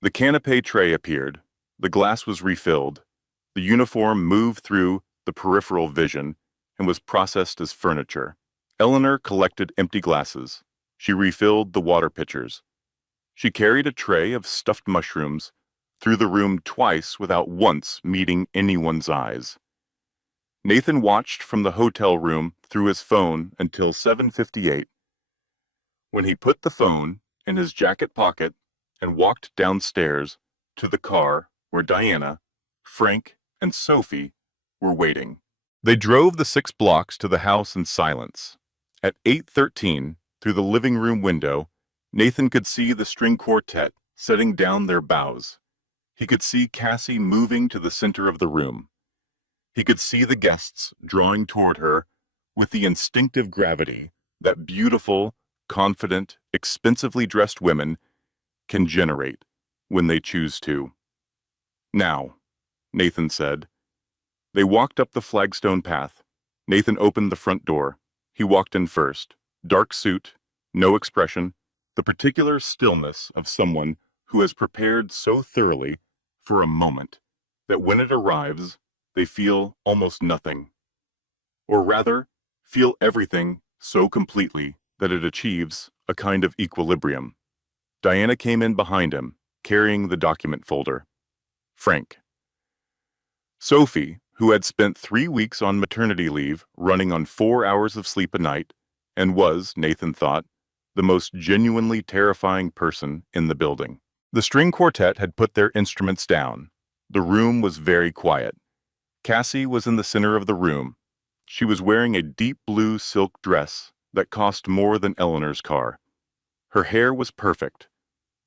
The canapé tray appeared, the glass was refilled, the uniform moved through the peripheral vision, and was processed as furniture. Eleanor collected empty glasses. She refilled the water pitchers. She carried a tray of stuffed mushrooms through the room twice without once meeting anyone's eyes. Nathan watched from the hotel room through his phone until 7:58, when he put the phone in his jacket pocket and walked downstairs to the car where Diana, Frank, and Sophie were waiting. They drove the 6 blocks to the house in silence. At 8:13, through the living room window, Nathan could see the string quartet setting down their bows. He could see Cassie moving to the center of the room. He could see the guests drawing toward her with the instinctive gravity that beautiful, confident, expensively dressed women can generate when they choose to. "Now," Nathan said. They walked up the flagstone path. Nathan opened the front door. He walked in first. Dark suit, no expression, the particular stillness of someone who has prepared so thoroughly for a moment that when it arrives, they feel almost nothing. Or rather, feel everything so completely that it achieves a kind of equilibrium. Diana came in behind him, carrying the document folder. Frank. Sophie, who had spent 3 weeks on maternity leave, running on 4 hours of sleep a night, and was, Nathan thought, the most genuinely terrifying person in the building. The string quartet had put their instruments down. The room was very quiet. Cassie was in the center of the room. She was wearing a deep blue silk dress that cost more than Eleanor's car. Her hair was perfect.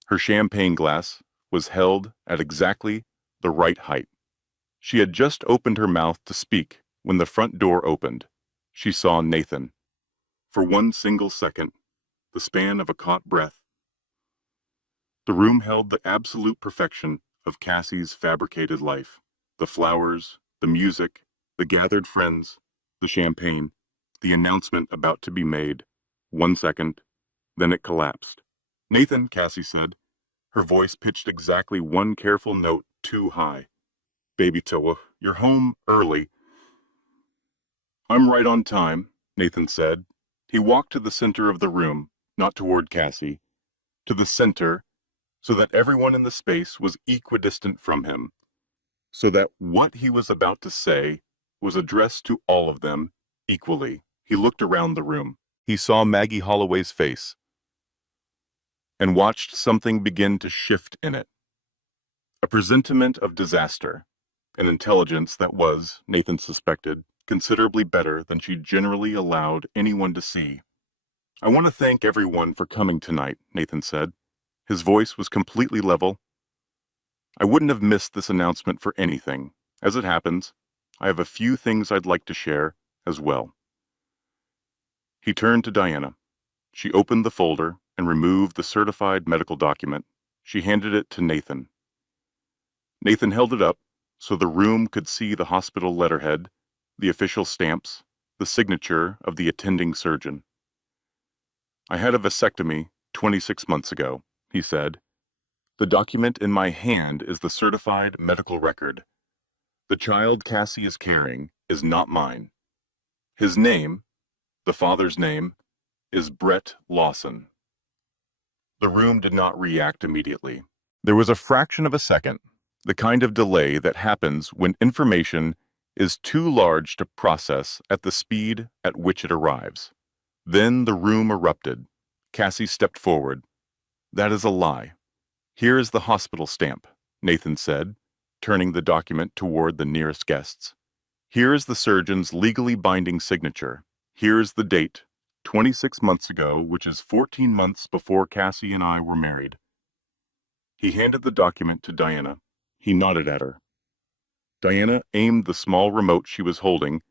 Her champagne glass was held at exactly the right height. She had just opened her mouth to speak when the front door opened. She saw Nathan. For one single second, the span of a caught breath, the room held the absolute perfection of Cassie's fabricated life. The flowers, the music, the gathered friends, the champagne, the announcement about to be made. 1 second, then it collapsed. "Nathan," Cassie said, her voice pitched exactly 1 careful note too high. "Baby Tilla, you're home early." "I'm right on time," Nathan said. He walked to the center of the room, not toward Cassie, to the center, so that everyone in the space was equidistant from him, so that what he was about to say was addressed to all of them equally. He looked around the room. He saw Maggie Holloway's face and watched something begin to shift in it. A presentiment of disaster, an intelligence that was, Nathan suspected, considerably better than she generally allowed anyone to see. "I want to thank everyone for coming tonight," Nathan said. His voice was completely level. "I wouldn't have missed this announcement for anything. As it happens, I have a few things I'd like to share as well." He turned to Diana. She opened the folder and removed the certified medical document. She handed it to Nathan. Nathan held it up so the room could see the hospital letterhead, the official stamps, the signature of the attending surgeon. "I had a vasectomy 26 months ago," he said. "The document in my hand is the certified medical record. The child Cassie is carrying is not mine. His name, the father's name, is Brett Lawson." The room did not react immediately. There was a fraction of a second, the kind of delay that happens when information is too large to process at the speed at which it arrives. Then the room erupted. Cassie stepped forward. "That is a lie. Here is the hospital stamp," Nathan said, turning the document toward the nearest guests. "Here is the surgeon's legally binding signature. Here is the date, 26 months ago, which is 14 months before Cassie and I were married." He handed the document to Diana. He nodded at her. Diana aimed the small remote she was holding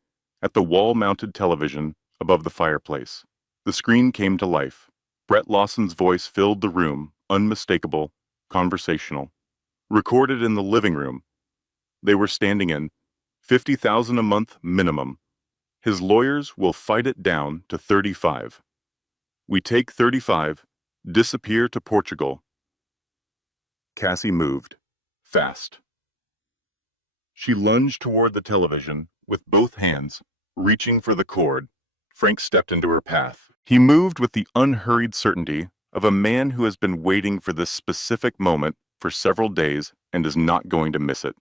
at the wall-mounted television above the fireplace. The screen came to life. Brett Lawson's voice filled the room, unmistakable, conversational. Recorded in the living room. They were standing in. $50,000 a month minimum. His lawyers will fight it down to 35. We take 35, disappear to Portugal. Cassie moved. Fast. She lunged toward the television With both hands, reaching for the cord, Frank stepped into her path. He moved with the unhurried certainty of a man who has been waiting for this specific moment for several days and is not going to miss it.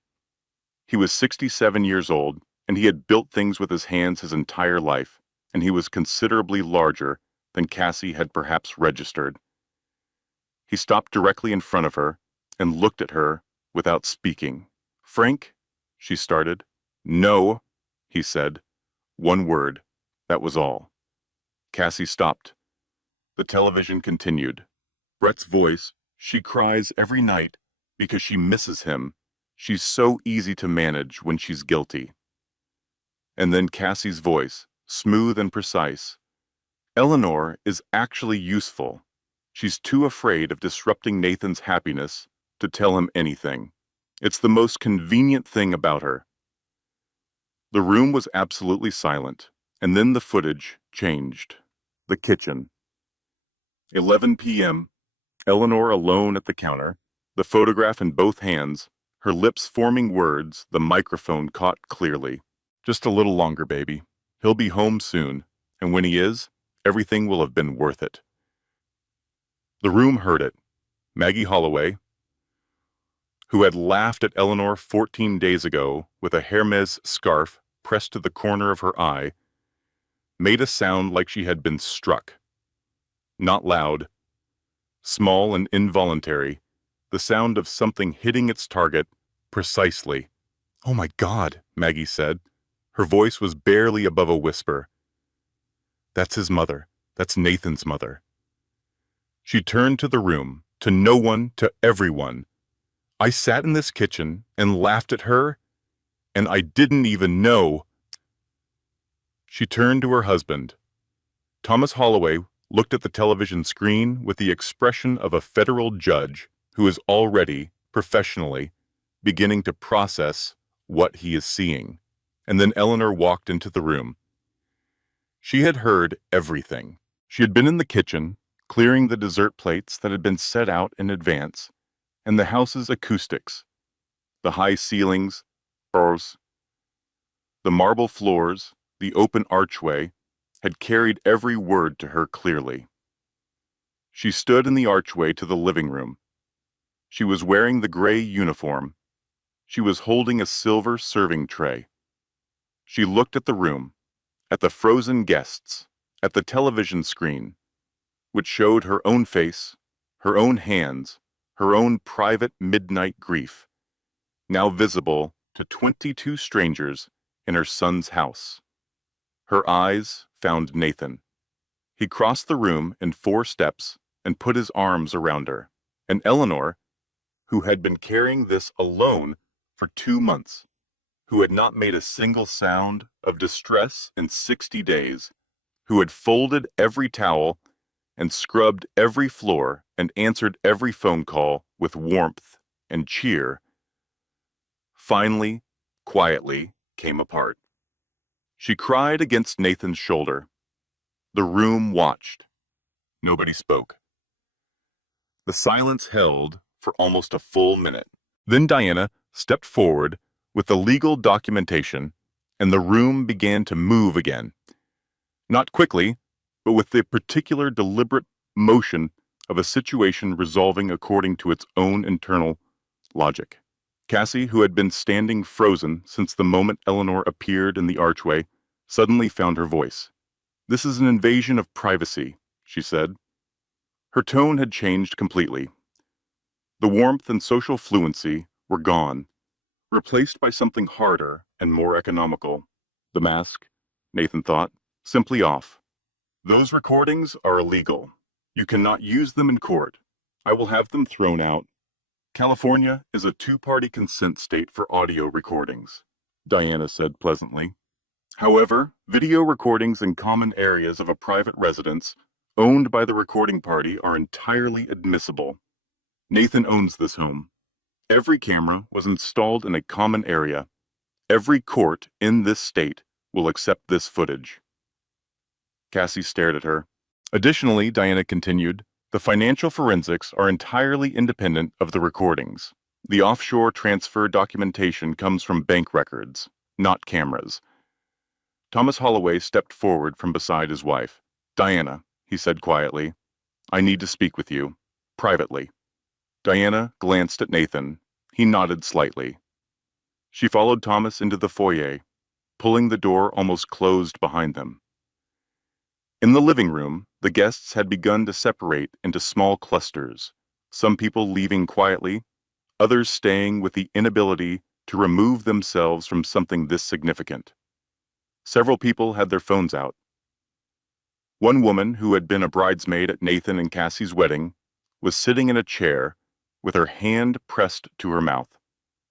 He was 67 years old, and he had built things with his hands his entire life, and he was considerably larger than Cassie had perhaps registered. He stopped directly in front of her and looked at her without speaking. "Frank," she started. "No," he said. One word, that was all. Cassie stopped. The television continued. Brett's voice: "She cries every night because she misses him. She's so easy to manage when she's guilty." And then Cassie's voice, smooth and precise: "Eleanor is actually useful. She's too afraid of disrupting Nathan's happiness to tell him anything. It's the most convenient thing about her." The room was absolutely silent, and then the footage changed. The kitchen. 11 p.m. Eleanor alone at the counter, the photograph in both hands, her lips forming words the microphone caught clearly. "Just a little longer, baby. He'll be home soon, and when he is, everything will have been worth it." The room heard it. Maggie Holloway, who had laughed at Eleanor 14 days ago with a Hermes scarf pressed to the corner of her eye, made a sound like she had been struck. Not loud, small and involuntary, the sound of something hitting its target precisely. "Oh my God," Maggie said. Her voice was barely above a whisper. "That's his mother. That's Nathan's mother." She turned to the room, to no one, to everyone. "I sat in this kitchen and laughed at her, and I didn't even know." She turned to her husband. Thomas Holloway looked at the television screen with the expression of a federal judge who is already, professionally, beginning to process what he is seeing. And then Eleanor walked into the room. She had heard everything. She had been in the kitchen, clearing the dessert plates that had been set out in advance, and the house's acoustics, the high ceilings, the marble floors, the open archway, had carried every word to her clearly. She stood in the archway to the living room. She was wearing the gray uniform. She was holding a silver serving tray. She looked at the room, at the frozen guests, at the television screen, which showed her own face, her own hands, her own private midnight grief, now visible to 22 strangers in her son's house. Her eyes found Nathan. He crossed the room in 4 steps and put his arms around her. And Eleanor, who had been carrying this alone for 2 months, who had not made a single sound of distress in 60 days, who had folded every towel and scrubbed every floor and answered every phone call with warmth and cheer, finally, quietly, came apart. She cried against Nathan's shoulder. The room watched. Nobody spoke. The silence held for almost a full minute. Then Diana stepped forward with the legal documentation, and the room began to move again. Not quickly, but with the particular deliberate motion of a situation resolving according to its own internal logic. Cassie, who had been standing frozen since the moment Eleanor appeared in the archway, suddenly found her voice. "This is an invasion of privacy," she said. Her tone had changed completely. The warmth and social fluency were gone, replaced by something harder and more economical. The mask, Nathan thought, simply off. "Those recordings are illegal. You cannot use them in court. I will have them thrown out. California is a 2-party consent state for audio recordings," Diana said pleasantly. "However, video recordings in common areas of a private residence owned by the recording party are entirely admissible. Nathan owns this home. Every camera was installed in a common area. Every court in this state will accept this footage." Cassie stared at her. "Additionally," Diana continued, "the financial forensics are entirely independent of the recordings. The offshore transfer documentation comes from bank records, not cameras. Thomas Holloway stepped forward from beside his wife. "Diana," he said quietly, "I need to speak with you. Privately." Diana glanced at Nathan. He nodded slightly. She followed Thomas into the foyer, pulling the door almost closed behind them. In the living room, the guests had begun to separate into small clusters, some people leaving quietly, others staying with the inability to remove themselves from something this significant. Several people had their phones out. One woman, who had been a bridesmaid at Nathan and Cassie's wedding, was sitting in a chair with her hand pressed to her mouth.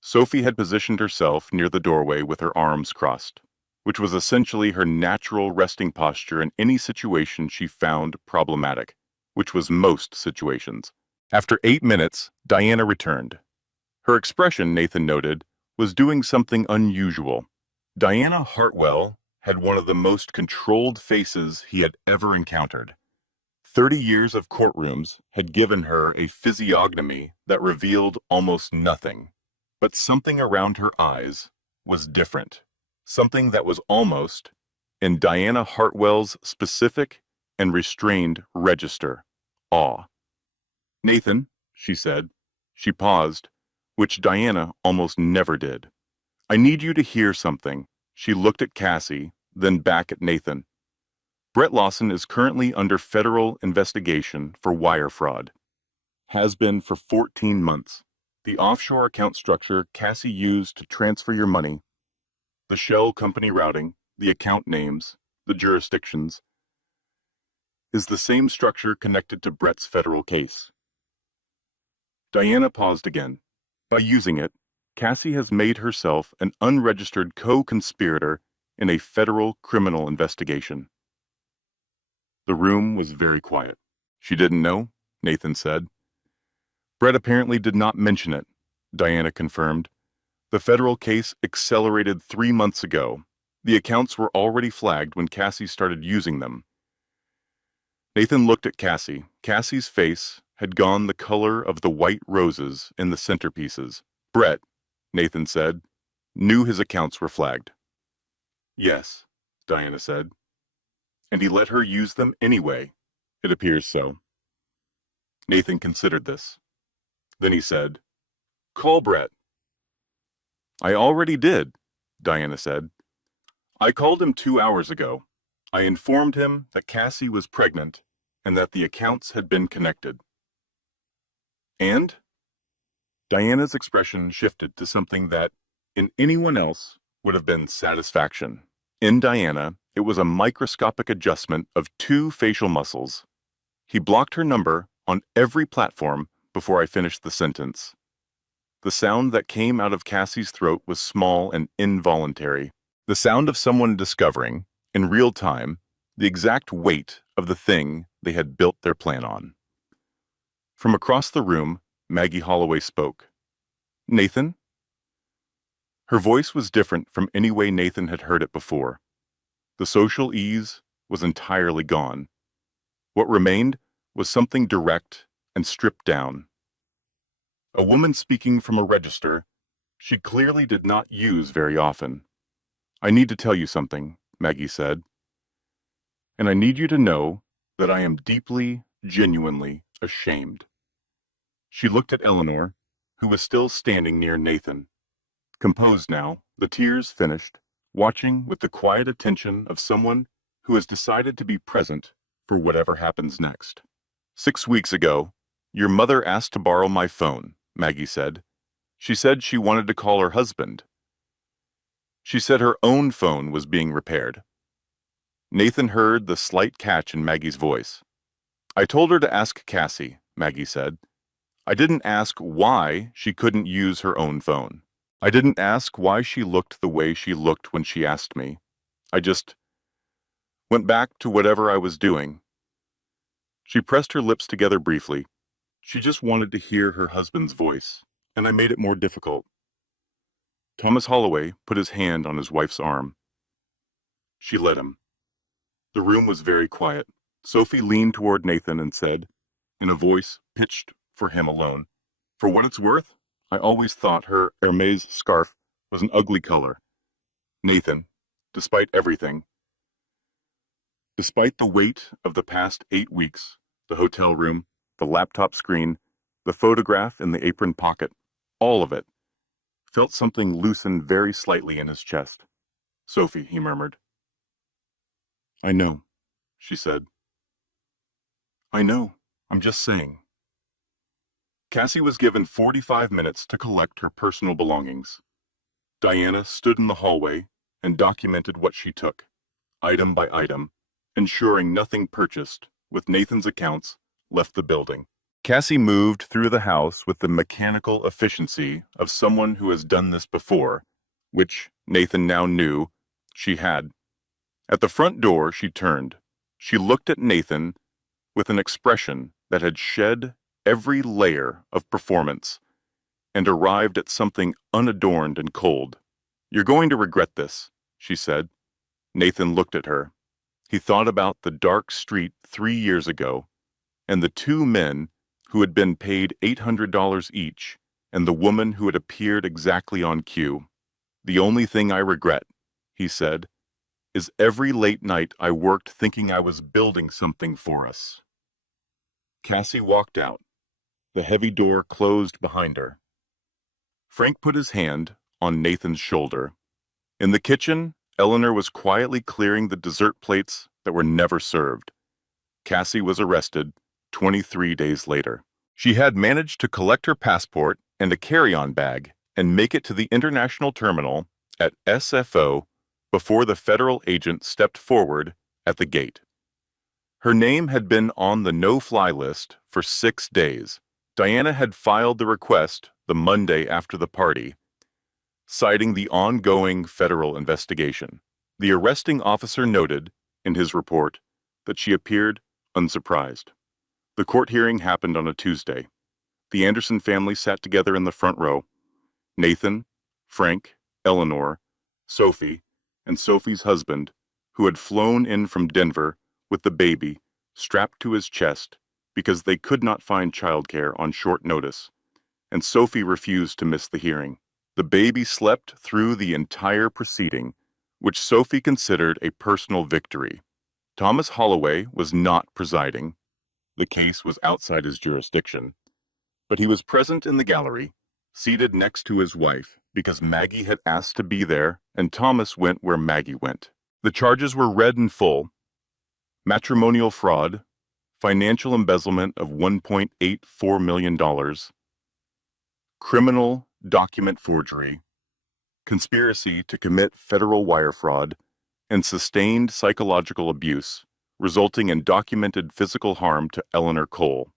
Sophie had positioned herself near the doorway with her arms crossed, which was essentially her natural resting posture in any situation she found problematic, which was most situations. After 8 minutes, Diana returned. Her expression, Nathan noted, was doing something unusual. Diana Hartwell had one of the most controlled faces he had ever encountered. 30 years of courtrooms had given her a physiognomy that revealed almost nothing. But something around her eyes was different. Something that was almost, in Diana Hartwell's specific and restrained register, awe. "Nathan," she said. She paused, which Diana almost never did. "I need you to hear something." She looked at Cassie, then back at Nathan. "Brett Lawson is currently under federal investigation for wire fraud. Has been for 14 months. The offshore account structure Cassie used to transfer your money, the shell company routing, the account names, the jurisdictions, is the same structure connected to Brett's federal case." Diana paused again. By using it, Cassie has made herself an unregistered co-conspirator in a federal criminal investigation. The room was very quiet. "She didn't know?" Nathan said. "Brett apparently did not mention it," Diana confirmed. "The federal case accelerated 3 months ago. The accounts were already flagged when Cassie started using them." Nathan looked at Cassie. Cassie's face had gone the color of the white roses in the centerpieces. "Brett," Nathan said, "knew his accounts were flagged." "Yes," Diana said. "And he let her use them anyway." "It appears so." Nathan considered this. Then he said, "Call Brett." "I already did," Diana said. "I called him 2 hours ago. I informed him that Cassie was pregnant and that the accounts had been connected." "And?" Diana's expression shifted to something that, in anyone else, would have been satisfaction. In Diana, it was a microscopic adjustment of 2 facial muscles. "He blocked her number on every platform before I finished the sentence." The sound that came out of Cassie's throat was small and involuntary. The sound of someone discovering, in real time, the exact weight of the thing they had built their plan on. From across the room, Maggie Holloway spoke. "Nathan?" Her voice was different from any way Nathan had heard it before. The social ease was entirely gone. What remained was something direct and stripped down. A woman speaking from a register she clearly did not use very often. "I need to tell you something," Maggie said. "And I need you to know that I am deeply, genuinely ashamed." She looked at Eleanor, who was still standing near Nathan. Composed now, the tears finished, watching with the quiet attention of someone who has decided to be present for whatever happens next. "6 weeks ago, your mother asked to borrow my phone," Maggie said. "She said she wanted to call her husband. She said her own phone was being repaired." Nathan heard the slight catch in Maggie's voice. "I told her to ask Cassie," Maggie said. "I didn't ask why she couldn't use her own phone. I didn't ask why she looked the way she looked when she asked me. I just went back to whatever I was doing." She pressed her lips together briefly. "She just wanted to hear her husband's voice, and I made it more difficult." Thomas Holloway put his hand on his wife's arm. She let him. The room was very quiet. Sophie leaned toward Nathan and said, in a voice pitched for him alone, "For what it's worth, I always thought her Hermes scarf was an ugly color. Nathan, despite everything, Despite the weight of the past 8 weeks, the hotel room, the laptop screen, the photograph in the apron pocket, all of it, felt something loosen very slightly in his chest. "Sophie," he murmured. "I know," she said. "I know. I'm just saying." Cassie was given 45 minutes to collect her personal belongings. Diana stood in the hallway and documented what she took, item by item, ensuring nothing purchased with Nathan's accounts left the building. Cassie moved through the house with the mechanical efficiency of someone who has done this before, which Nathan now knew she had. At the front door, she turned. She looked at Nathan with an expression that had shed every layer of performance and arrived at something unadorned and cold. "You're going to regret this," she said. Nathan looked at her. He thought about the dark street 3 years ago and the two men who had been paid $800 each and the woman who had appeared exactly on cue. "The only thing I regret," he said, "is every late night I worked thinking I was building something for us." Cassie walked out. The heavy door closed behind her. Frank put his hand on Nathan's shoulder. In the kitchen, Eleanor was quietly clearing the dessert plates that were never served. Cassie was arrested 23 days later. She had managed to collect her passport and a carry-on bag and make it to the international terminal at SFO before the federal agent stepped forward at the gate. Her name had been on the no-fly list for 6 days. Diana had filed the request the Monday after the party, citing the ongoing federal investigation. The arresting officer noted, in his report, that she appeared unsurprised. The court hearing happened on a Tuesday. The Anderson family sat together in the front row. Nathan, Frank, Eleanor, Sophie, and Sophie's husband, who had flown in from Denver with the baby strapped to his chest because they could not find childcare on short notice, and Sophie refused to miss the hearing. The baby slept through the entire proceeding, which Sophie considered a personal victory. Thomas Holloway was not presiding. The case was outside his jurisdiction, but he was present in the gallery, seated next to his wife, because Maggie had asked to be there, and Thomas went where Maggie went. The charges were read in full: matrimonial fraud, financial embezzlement of $1.84 million, criminal document forgery, conspiracy to commit federal wire fraud, and sustained psychological abuse, resulting in documented physical harm to Eleanor Cole.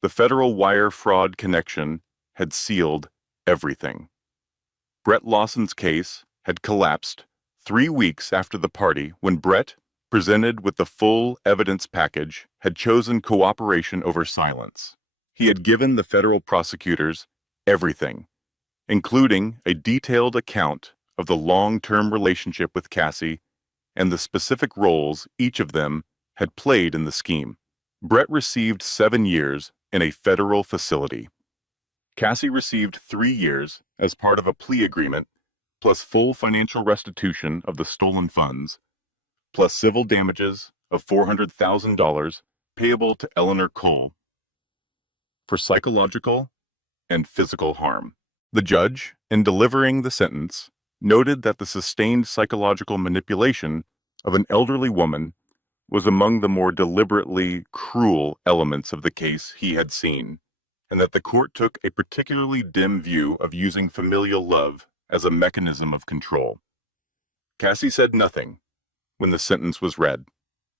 The federal wire fraud connection had sealed everything. Brett Lawson's case had collapsed 3 weeks after the party when Brett, presented with the full evidence package, had chosen cooperation over silence. He had given the federal prosecutors everything, including a detailed account of the long-term relationship with Cassie and the specific roles each of them had played in the scheme. Brett received 7 years in a federal facility. Cassie received 3 years as part of a plea agreement, plus full financial restitution of the stolen funds, plus civil damages of $400,000 payable to Eleanor Cole for psychological and physical harm. The judge, in delivering the sentence, noted that the sustained psychological manipulation of an elderly woman was among the more deliberately cruel elements of the case he had seen, and that the court took a particularly dim view of using familial love as a mechanism of control. Cassie said nothing when the sentence was read.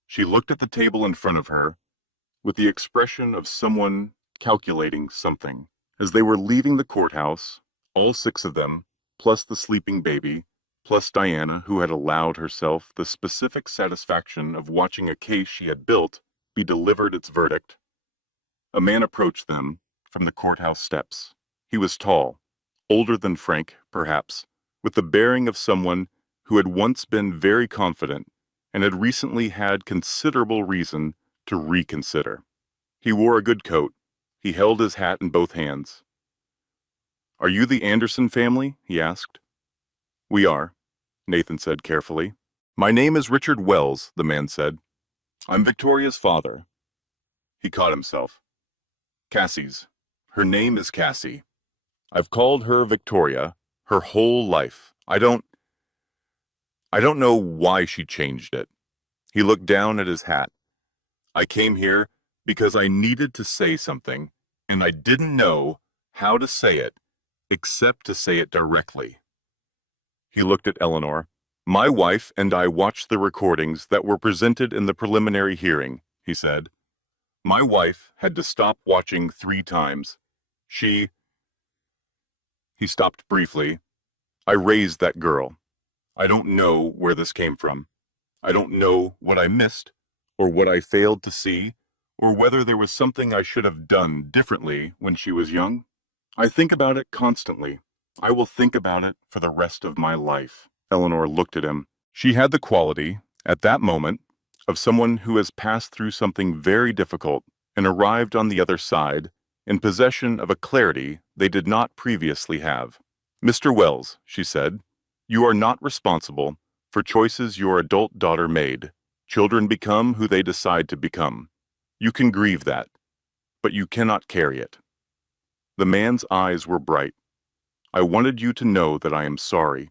She looked at the table in front of her with the expression of someone calculating something. As they were leaving the courthouse, all 6 of them, plus the sleeping baby, plus Diana, who had allowed herself the specific satisfaction of watching a case she had built be delivered its verdict, a man approached them from the courthouse steps. He was tall, older than Frank, perhaps, with the bearing of someone who had once been very confident and had recently had considerable reason to reconsider. He wore a good coat. He held his hat in both hands. "Are you the Anderson family?" he asked. "We are," Nathan said carefully. My name is Richard Wells, the man said. I'm Victoria's father. He caught himself. Cassie's. Her name is Cassie. I've called her Victoria her whole life. I don't know why she changed it. He looked down at his hat. I came here because I needed to say something, and I didn't know how to say it except to say it directly. He looked at Eleanor. My wife and I watched the recordings that were presented in the preliminary hearing, he said. My wife had to stop watching 3 times. He stopped briefly. I raised that girl. I don't know where this came from. I don't know what I missed, or what I failed to see, or whether there was something I should have done differently when she was young. I think about it constantly. I will think about it for the rest of my life. Eleanor looked at him. She had the quality, at that moment, of someone who has passed through something very difficult and arrived on the other side in possession of a clarity they did not previously have. Mr. Wells, she said, you are not responsible for choices your adult daughter made. Children become who they decide to become. You can grieve that, but you cannot carry it. The man's eyes were bright. I wanted you to know that I am sorry,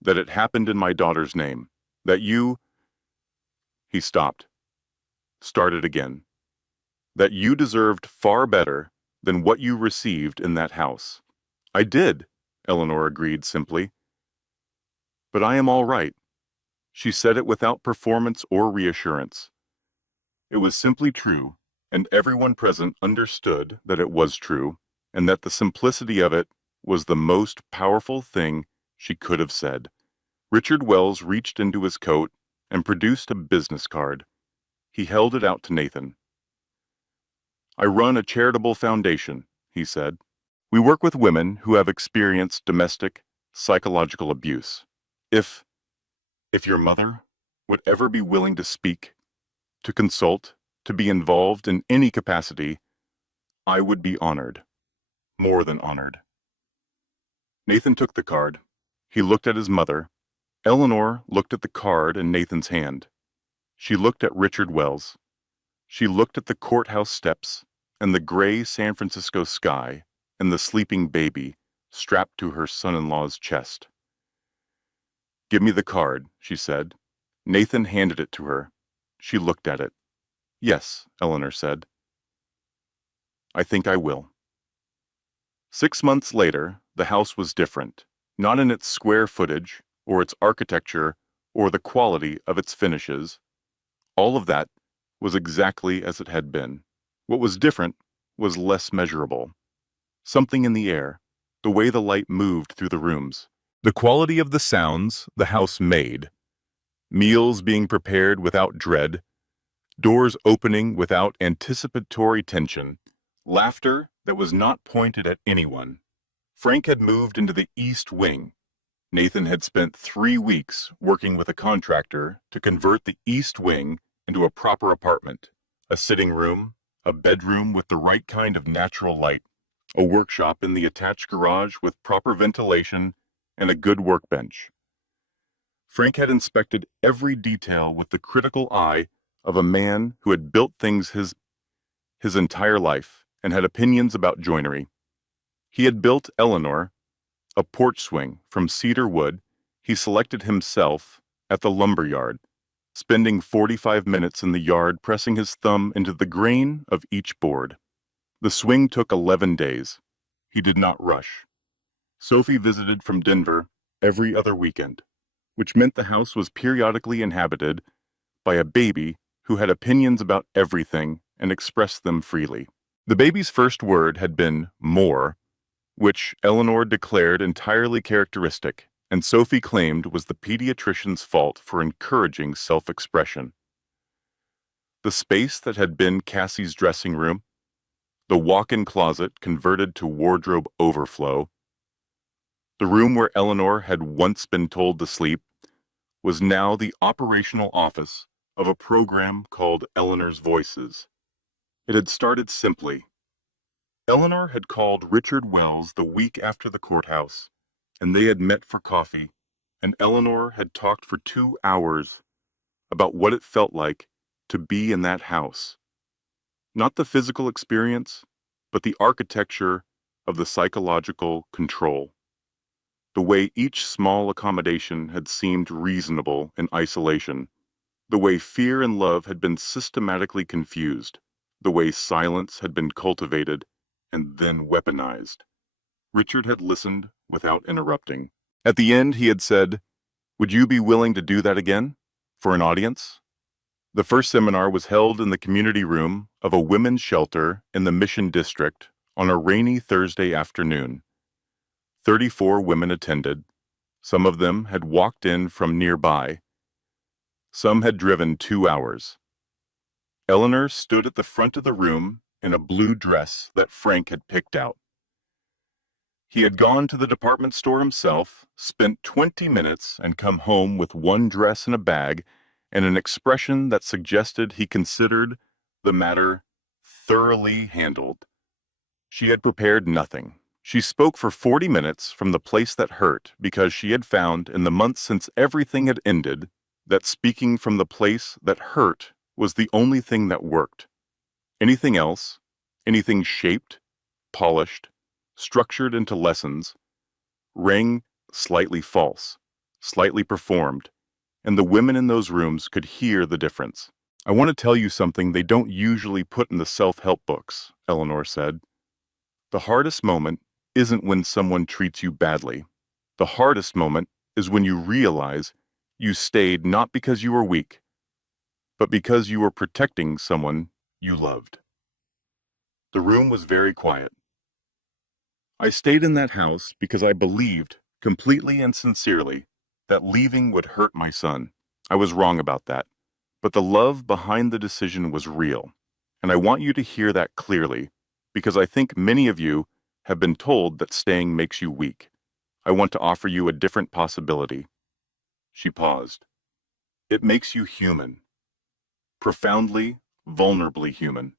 that it happened in my daughter's name, that you... He stopped, started again. That you deserved far better than what you received in that house. I did, Eleanor agreed simply. But I am all right. She said it without performance or reassurance. It was simply true, and everyone present understood that it was true, and that the simplicity of it was the most powerful thing she could have said. Richard Wells reached into his coat and produced a business card. He held it out to Nathan. I run a charitable foundation, he said. We work with women who have experienced domestic, psychological abuse. If your mother would ever be willing to speak, to consult, to be involved in any capacity, I would be honored. More than honored. Nathan took the card. He looked at his mother. Eleanor looked at the card in Nathan's hand. She looked at Richard Wells. She looked at the courthouse steps and the gray San Francisco sky and the sleeping baby strapped to her son-in-law's chest. Give me the card, she said. Nathan handed it to her. She looked at it. Yes, Eleanor said. I think I will. 6 months later, the house was different, not in its square footage, or its architecture, or the quality of its finishes. All of that was exactly as it had been. What was different was less measurable. Something in the air, the way the light moved through the rooms, the quality of the sounds the house made, meals being prepared without dread, doors opening without anticipatory tension, laughter that was not pointed at anyone. Frank had moved into the East Wing. Nathan had spent 3 weeks working with a contractor to convert the East Wing into a proper apartment, a sitting room, a bedroom with the right kind of natural light, a workshop in the attached garage with proper ventilation, and a good workbench. Frank had inspected every detail with the critical eye of a man who had built things his entire life and had opinions about joinery. He had built Eleanor a porch swing from cedar wood he selected himself at the lumber yard, spending 45 minutes in the yard pressing his thumb into the grain of each board. The swing took 11 days. He did not rush. Sophie visited from Denver every other weekend, which meant the house was periodically inhabited by a baby who had opinions about everything and expressed them freely. The baby's first word had been more, which Eleanor declared entirely characteristic, and Sophie claimed was the pediatrician's fault for encouraging self-expression. The space that had been Cassie's dressing room, the walk-in closet converted to wardrobe overflow, the room where Eleanor had once been told to sleep, was now the operational office of a program called Eleanor's Voices. It had started simply. Eleanor had called Richard Wells the week after the courthouse, and they had met for coffee, and Eleanor had talked for 2 hours about what it felt like to be in that house. Not the physical experience, but the architecture of the psychological control. The way each small accommodation had seemed reasonable in isolation. The way fear and love had been systematically confused. The way silence had been cultivated and then weaponized. Richard had listened without interrupting. At the end, he had said, "Would you be willing to do that again? For an audience?" The first seminar was held in the community room of a women's shelter in the Mission District on a rainy Thursday afternoon. 34 women attended. Some of them had walked in from nearby. Some had driven 2 hours. Eleanor stood at the front of the room in a blue dress that Frank had picked out. He had gone to the department store himself, spent 20 minutes, and come home with one dress and a bag, and an expression that suggested he considered the matter thoroughly handled. She had prepared nothing. She spoke for 40 minutes from the place that hurt because she had found in the months since everything had ended that speaking from the place that hurt was the only thing that worked. Anything else, anything shaped, polished, structured into lessons, rang slightly false, slightly performed, and the women in those rooms could hear the difference. "I want to tell you something they don't usually put in the self-help books," Eleanor said. "The hardest moment isn't when someone treats you badly. The hardest moment is when you realize you stayed not because you were weak, but because you were protecting someone you loved." The room was very quiet. "I stayed in that house because I believed, completely and sincerely, that leaving would hurt my son. I was wrong about that. But the love behind the decision was real. And I want you to hear that clearly, because I think many of you have been told that staying makes you weak. I want to offer you a different possibility." She paused. "It makes you human. Profoundly, vulnerably human.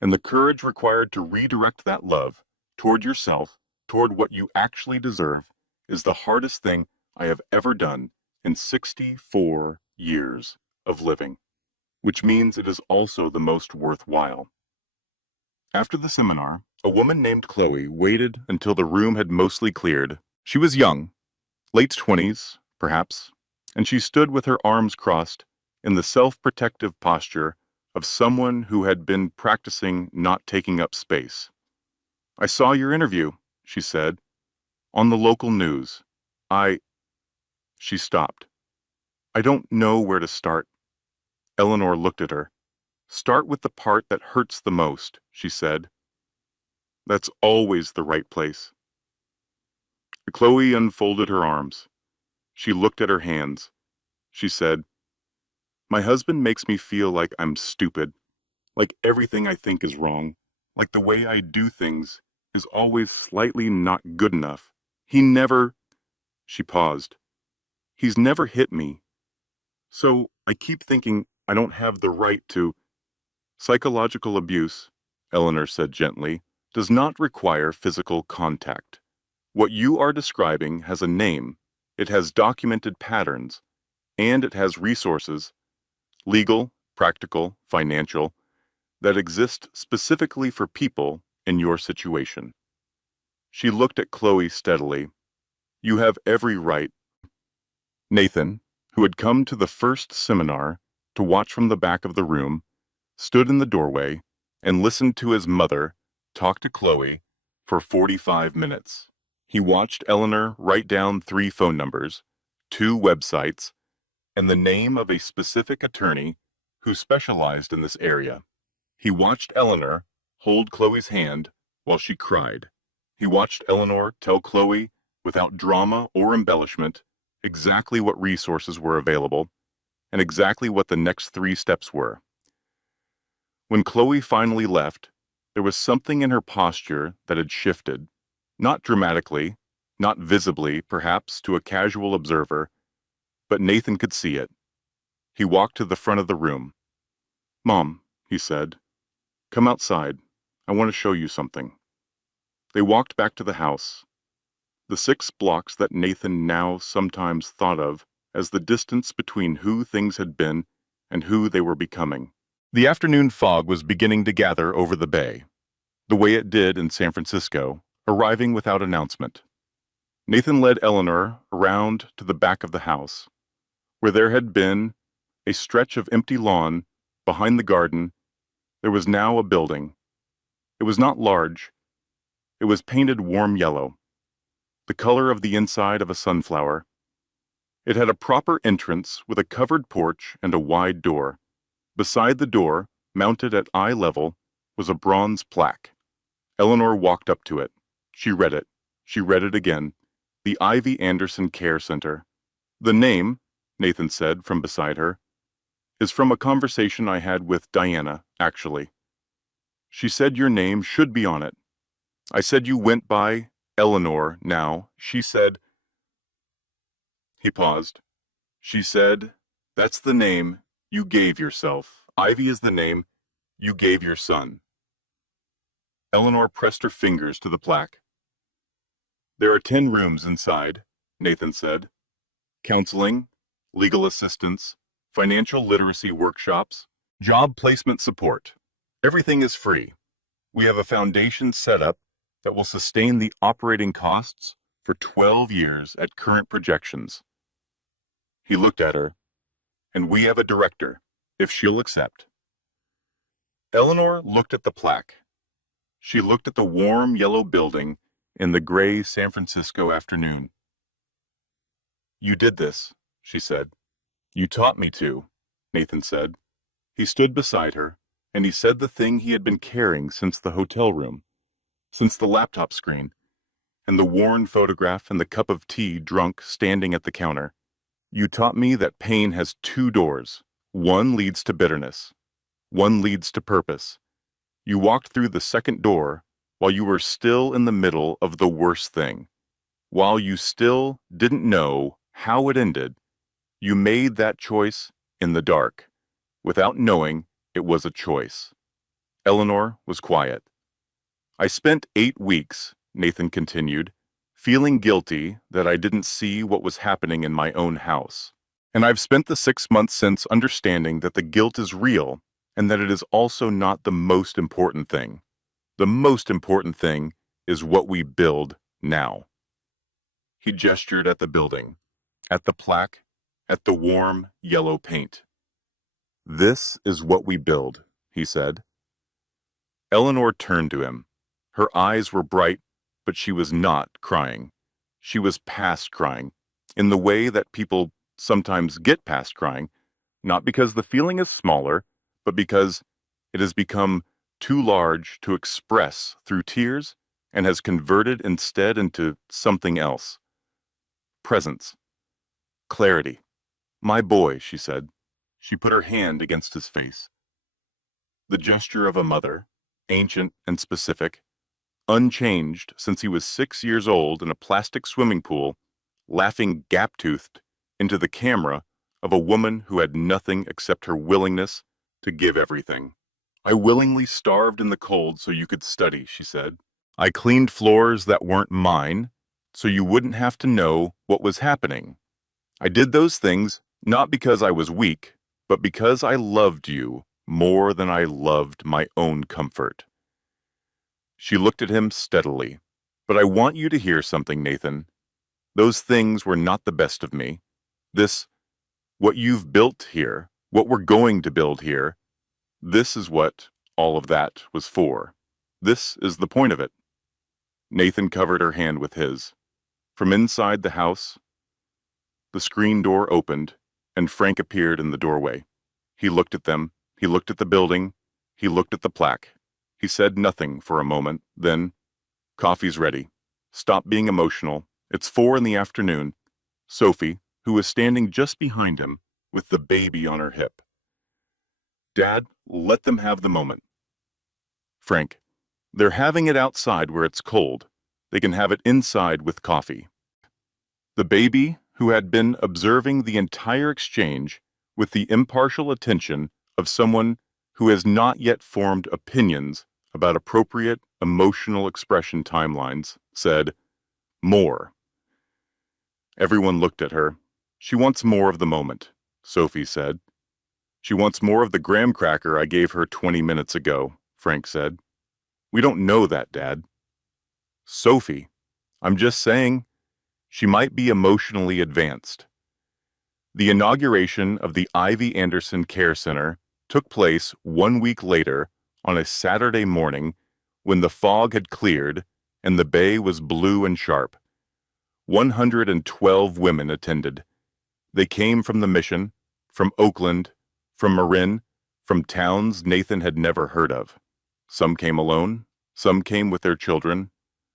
And the courage required to redirect that love toward yourself, toward what you actually deserve, is the hardest thing I have ever done in 64 years of living, which means it is also the most worthwhile." After the seminar, a woman named Chloe waited until the room had mostly cleared. She was young, late 20s, perhaps, and she stood with her arms crossed in the self-protective posture of someone who had been practicing not taking up space. "I saw your interview," she said, "on the local news. I—" She stopped. "I don't know where to start." Eleanor looked at her. "Start with the part that hurts the most," she said. "That's always the right place." Chloe unfolded her arms. She looked at her hands. She said, "My husband makes me feel like I'm stupid, like everything I think is wrong, like the way I do things is always slightly not good enough. He never—" She paused. "He's never hit me. So I keep thinking I don't have the right to—" "Psychological abuse," Eleanor said gently, "does not require physical contact. What you are describing has a name, it has documented patterns, and it has resources, legal, practical, financial, that exist specifically for people in your situation." She looked at Chloe steadily. "You have every right." Nathan, who had come to the first seminar to watch from the back of the room, stood in the doorway and listened to his mother talk to Chloe for 45 minutes. He watched Eleanor write down 3 phone numbers, 2 websites, and the name of a specific attorney who specialized in this area. He watched Eleanor hold Chloe's hand while she cried. He watched Eleanor tell Chloe, without drama or embellishment, exactly what resources were available and exactly what the next 3 steps were. When Chloe finally left, there was something in her posture that had shifted, not dramatically, not visibly, perhaps, to a casual observer, but Nathan could see it. He walked to the front of the room. "Mom," he said, "come outside. I want to show you something." They walked back to the house. The 6 blocks that Nathan now sometimes thought of as the distance between who things had been and who they were becoming. The afternoon fog was beginning to gather over the bay, the way it did in San Francisco, arriving without announcement. Nathan led Eleanor around to the back of the house, where there had been a stretch of empty lawn behind the garden. There was now a building. It was not large. It was painted warm yellow, the color of the inside of a sunflower. It had a proper entrance with a covered porch and a wide door. Beside the door, mounted at eye level, was a bronze plaque. Eleanor walked up to it. She read it. She read it again. The Ivy Anderson Care Center. The name, Nathan said from beside her, is from a conversation I had with Diana, actually. She said your name should be on it. I said you went by Eleanor now. She said... He paused. She said, that's the name you gave yourself. Ivy is the name you gave your son. Eleanor pressed her fingers to the plaque. There are 10 rooms inside, Nathan said. Counseling, legal assistance, financial literacy workshops, job placement support. Everything is free. We have a foundation set up that will sustain the operating costs for 12 years at current projections. He looked at her. And we have a director, if she'll accept. Eleanor looked at the plaque. She looked at the warm yellow building in the gray San Francisco afternoon. You did this, she said. You taught me to, Nathan said. He stood beside her, and he said the thing he had been carrying since the hotel room, since the laptop screen, and the worn photograph and the cup of tea drunk standing at the counter. You taught me that pain has 2 doors. One leads to bitterness. One leads to purpose. You walked through the second door while you were still in the middle of the worst thing. While you still didn't know how it ended, you made that choice in the dark, without knowing it was a choice. Eleanor was quiet. I spent 8 weeks, Nathan continued, feeling guilty that I didn't see what was happening in my own house. And I've spent the 6 months since understanding that the guilt is real and that it is also not the most important thing. The most important thing is what we build now. He gestured at the building, at the plaque, at the warm yellow paint. This is what we build, he said. Eleanor turned to him. Her eyes were bright, but she was not crying. She was past crying, in the way that people sometimes get past crying, not because the feeling is smaller, but because it has become too large to express through tears and has converted instead into something else. Presence. Clarity. My boy, she said. She put her hand against his face. The gesture of a mother, ancient and specific, unchanged since he was 6 years old in a plastic swimming pool, laughing gap-toothed into the camera of a woman who had nothing except her willingness to give everything. I willingly starved in the cold so you could study, she said. I cleaned floors that weren't mine so you wouldn't have to know what was happening. I did those things not because I was weak, but because I loved you more than I loved my own comfort. She looked at him steadily. But I want you to hear something, Nathan. Those things were not the best of me. What you've built here, what we're going to build here, this is what all of that was for. This is the point of it. Nathan covered her hand with his. From inside the house, the screen door opened, and Frank appeared in the doorway. He looked at them. He looked at the building. He looked at the plaque. He said nothing for a moment, then, coffee's ready. Stop being emotional. It's 4 p.m. Sophie, who was standing just behind him, with the baby on her hip. Dad, let them have the moment. Frank, they're having it outside where it's cold. They can have it inside with coffee. The baby, who had been observing the entire exchange with the impartial attention of someone who has not yet formed opinions about appropriate emotional expression timelines, said, More. Everyone looked at her. She wants more of the moment, Sophie said. She wants more of the graham cracker I gave her 20 minutes ago, Frank said. We don't know that, Dad. Sophie, I'm just saying, she might be emotionally advanced. The inauguration of the Ivy Anderson Care Center took place 1 week later on a Saturday morning when the fog had cleared and the bay was blue and sharp. 112 women attended. They came from the Mission, from Oakland, from Marin, from towns Nathan had never heard of. Some came alone, some came with their children,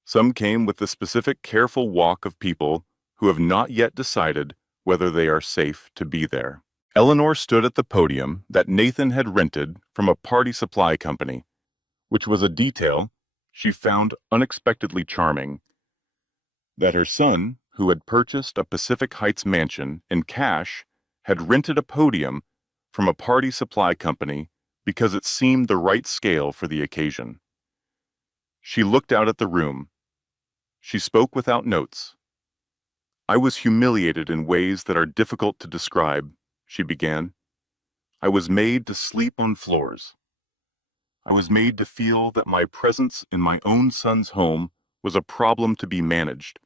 some came with the specific careful walk of people who have not yet decided whether they are safe to be there. Eleanor stood at the podium that Nathan had rented from a party supply company, which was a detail she found unexpectedly charming. That her son, who had purchased a Pacific Heights mansion in cash, had rented a podium from a party supply company because it seemed the right scale for the occasion. She looked out at the room. She spoke without notes. I was humiliated in ways that are difficult to describe, she began. I was made to sleep on floors. I was made to feel that my presence in my own son's home was a problem to be managed.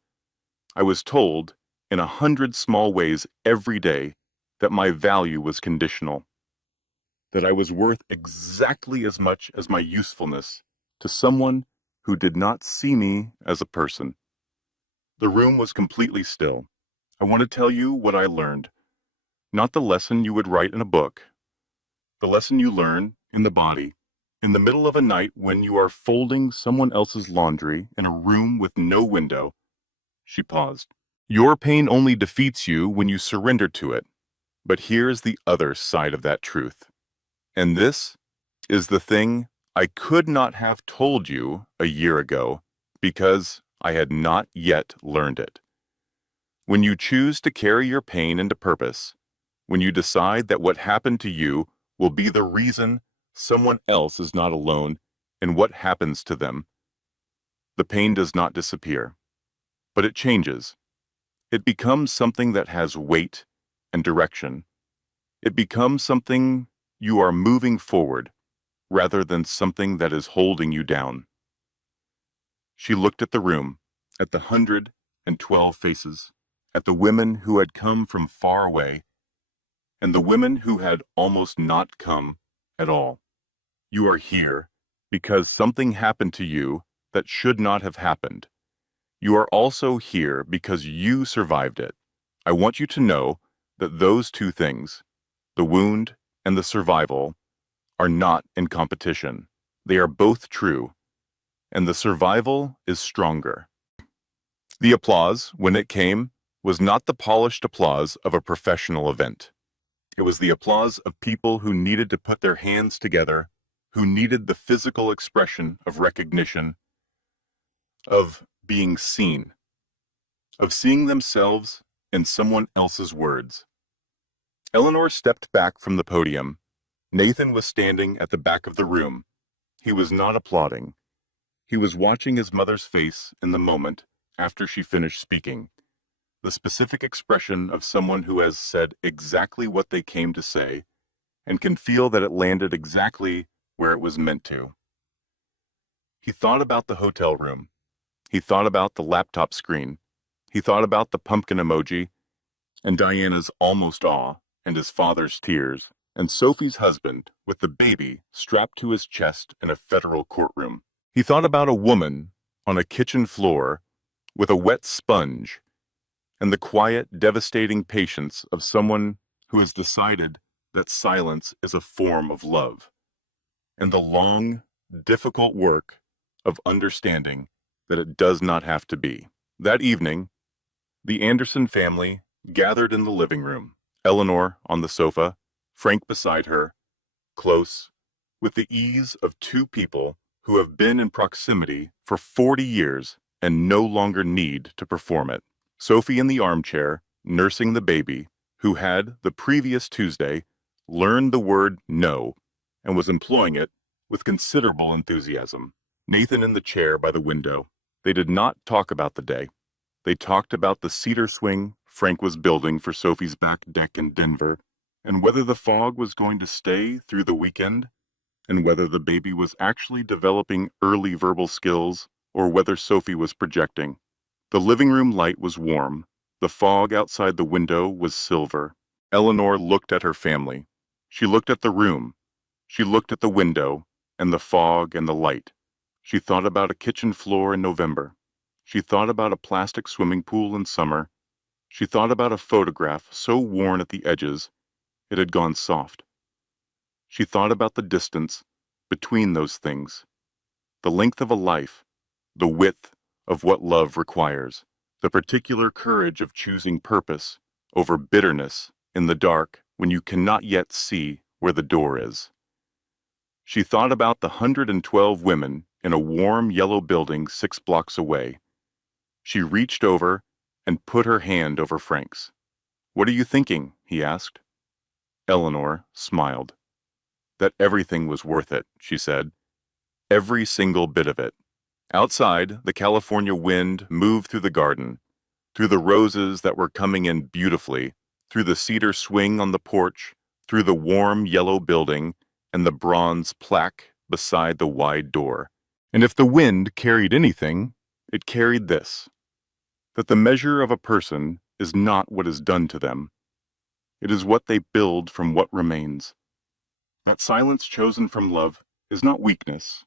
I was told, in 100 small ways every day, that my value was conditional, that I was worth exactly as much as my usefulness to someone who did not see me as a person. The room was completely still. I want to tell you what I learned, not the lesson you would write in a book, the lesson you learn in the body, in the middle of a night when you are folding someone else's laundry in a room with no window. She paused. Your pain only defeats you when you surrender to it. But here's the other side of that truth. And this is the thing I could not have told you a year ago because I had not yet learned it. When you choose to carry your pain into purpose, when you decide that what happened to you will be the reason someone else is not alone in what happens to them, the pain does not disappear, but it changes. It becomes something that has weight and direction. It becomes something you are moving forward rather than something that is holding you down. She looked at the room, at the 112 faces, at the women who had come from far away, and the women who had almost not come at all. You are here because something happened to you that should not have happened. You are also here because you survived it. I want you to know that those two things, the wound and the survival, are not in competition. They are both true, and the survival is stronger. The applause, when it came, was not the polished applause of a professional event. It was the applause of people who needed to put their hands together, who needed the physical expression of recognition, of being seen, of seeing themselves in someone else's words. Eleanor stepped back from the podium. Nathan was standing at the back of the room. He was not applauding. He was watching his mother's face in the moment after she finished speaking, the specific expression of someone who has said exactly what they came to say and can feel that it landed exactly where it was meant to. He thought about the hotel room. He thought about the laptop screen. He thought about the pumpkin emoji and Diana's almost awe and his father's tears and Sophie's husband with the baby strapped to his chest in a federal courtroom. He thought about a woman on a kitchen floor with a wet sponge and the quiet, devastating patience of someone who has decided that silence is a form of love, and the long, difficult work of understanding that it does not have to be. That evening, the Anderson family gathered in the living room, Eleanor on the sofa, Frank beside her, close, with the ease of two people who have been in proximity for 40 years and no longer need to perform it. Sophie in the armchair, nursing the baby, who had, the previous Tuesday, learned the word no and was employing it with considerable enthusiasm. Nathan in the chair by the window. They did not talk about the day. They talked about the cedar swing Frank was building for Sophie's back deck in Denver, and whether the fog was going to stay through the weekend, and whether the baby was actually developing early verbal skills, or whether Sophie was projecting. The living room light was warm. The fog outside the window was silver. Eleanor looked at her family. She looked at the room. She looked at the window, and the fog and the light. She thought about a kitchen floor in November. She thought about a plastic swimming pool in summer. She thought about a photograph so worn at the edges it had gone soft. She thought about the distance between those things, the length of a life, the width of what love requires, the particular courage of choosing purpose over bitterness in the dark when you cannot yet see where the door is. She thought about the 112 women in a warm yellow building 6 blocks away. She reached over and put her hand over Frank's. "What are you thinking?" he asked. Eleanor smiled. "That everything was worth it," she said. "Every single bit of it." Outside, the California wind moved through the garden, through the roses that were coming in beautifully, through the cedar swing on the porch, through the warm yellow building, and the bronze plaque beside the wide door. And if the wind carried anything, it carried this: that the measure of a person is not what is done to them. It is what they build from what remains. That silence chosen from love is not weakness,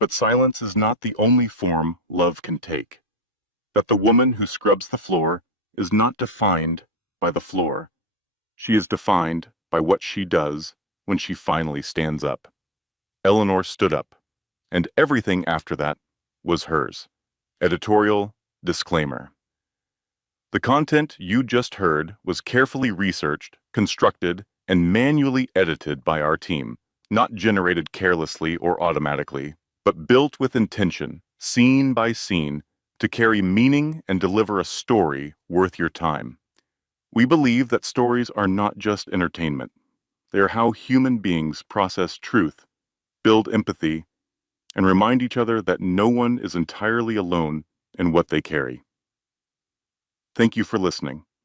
but silence is not the only form love can take. That the woman who scrubs the floor is not defined by the floor. She is defined by what she does when she finally stands up. Eleanor stood up, and everything after that was hers. Editorial disclaimer. The content you just heard was carefully researched, constructed, and manually edited by our team, not generated carelessly or automatically, but built with intention, scene by scene, to carry meaning and deliver a story worth your time. We believe that stories are not just entertainment. They are how human beings process truth, build empathy, and remind each other that no one is entirely alone in what they carry. Thank you for listening.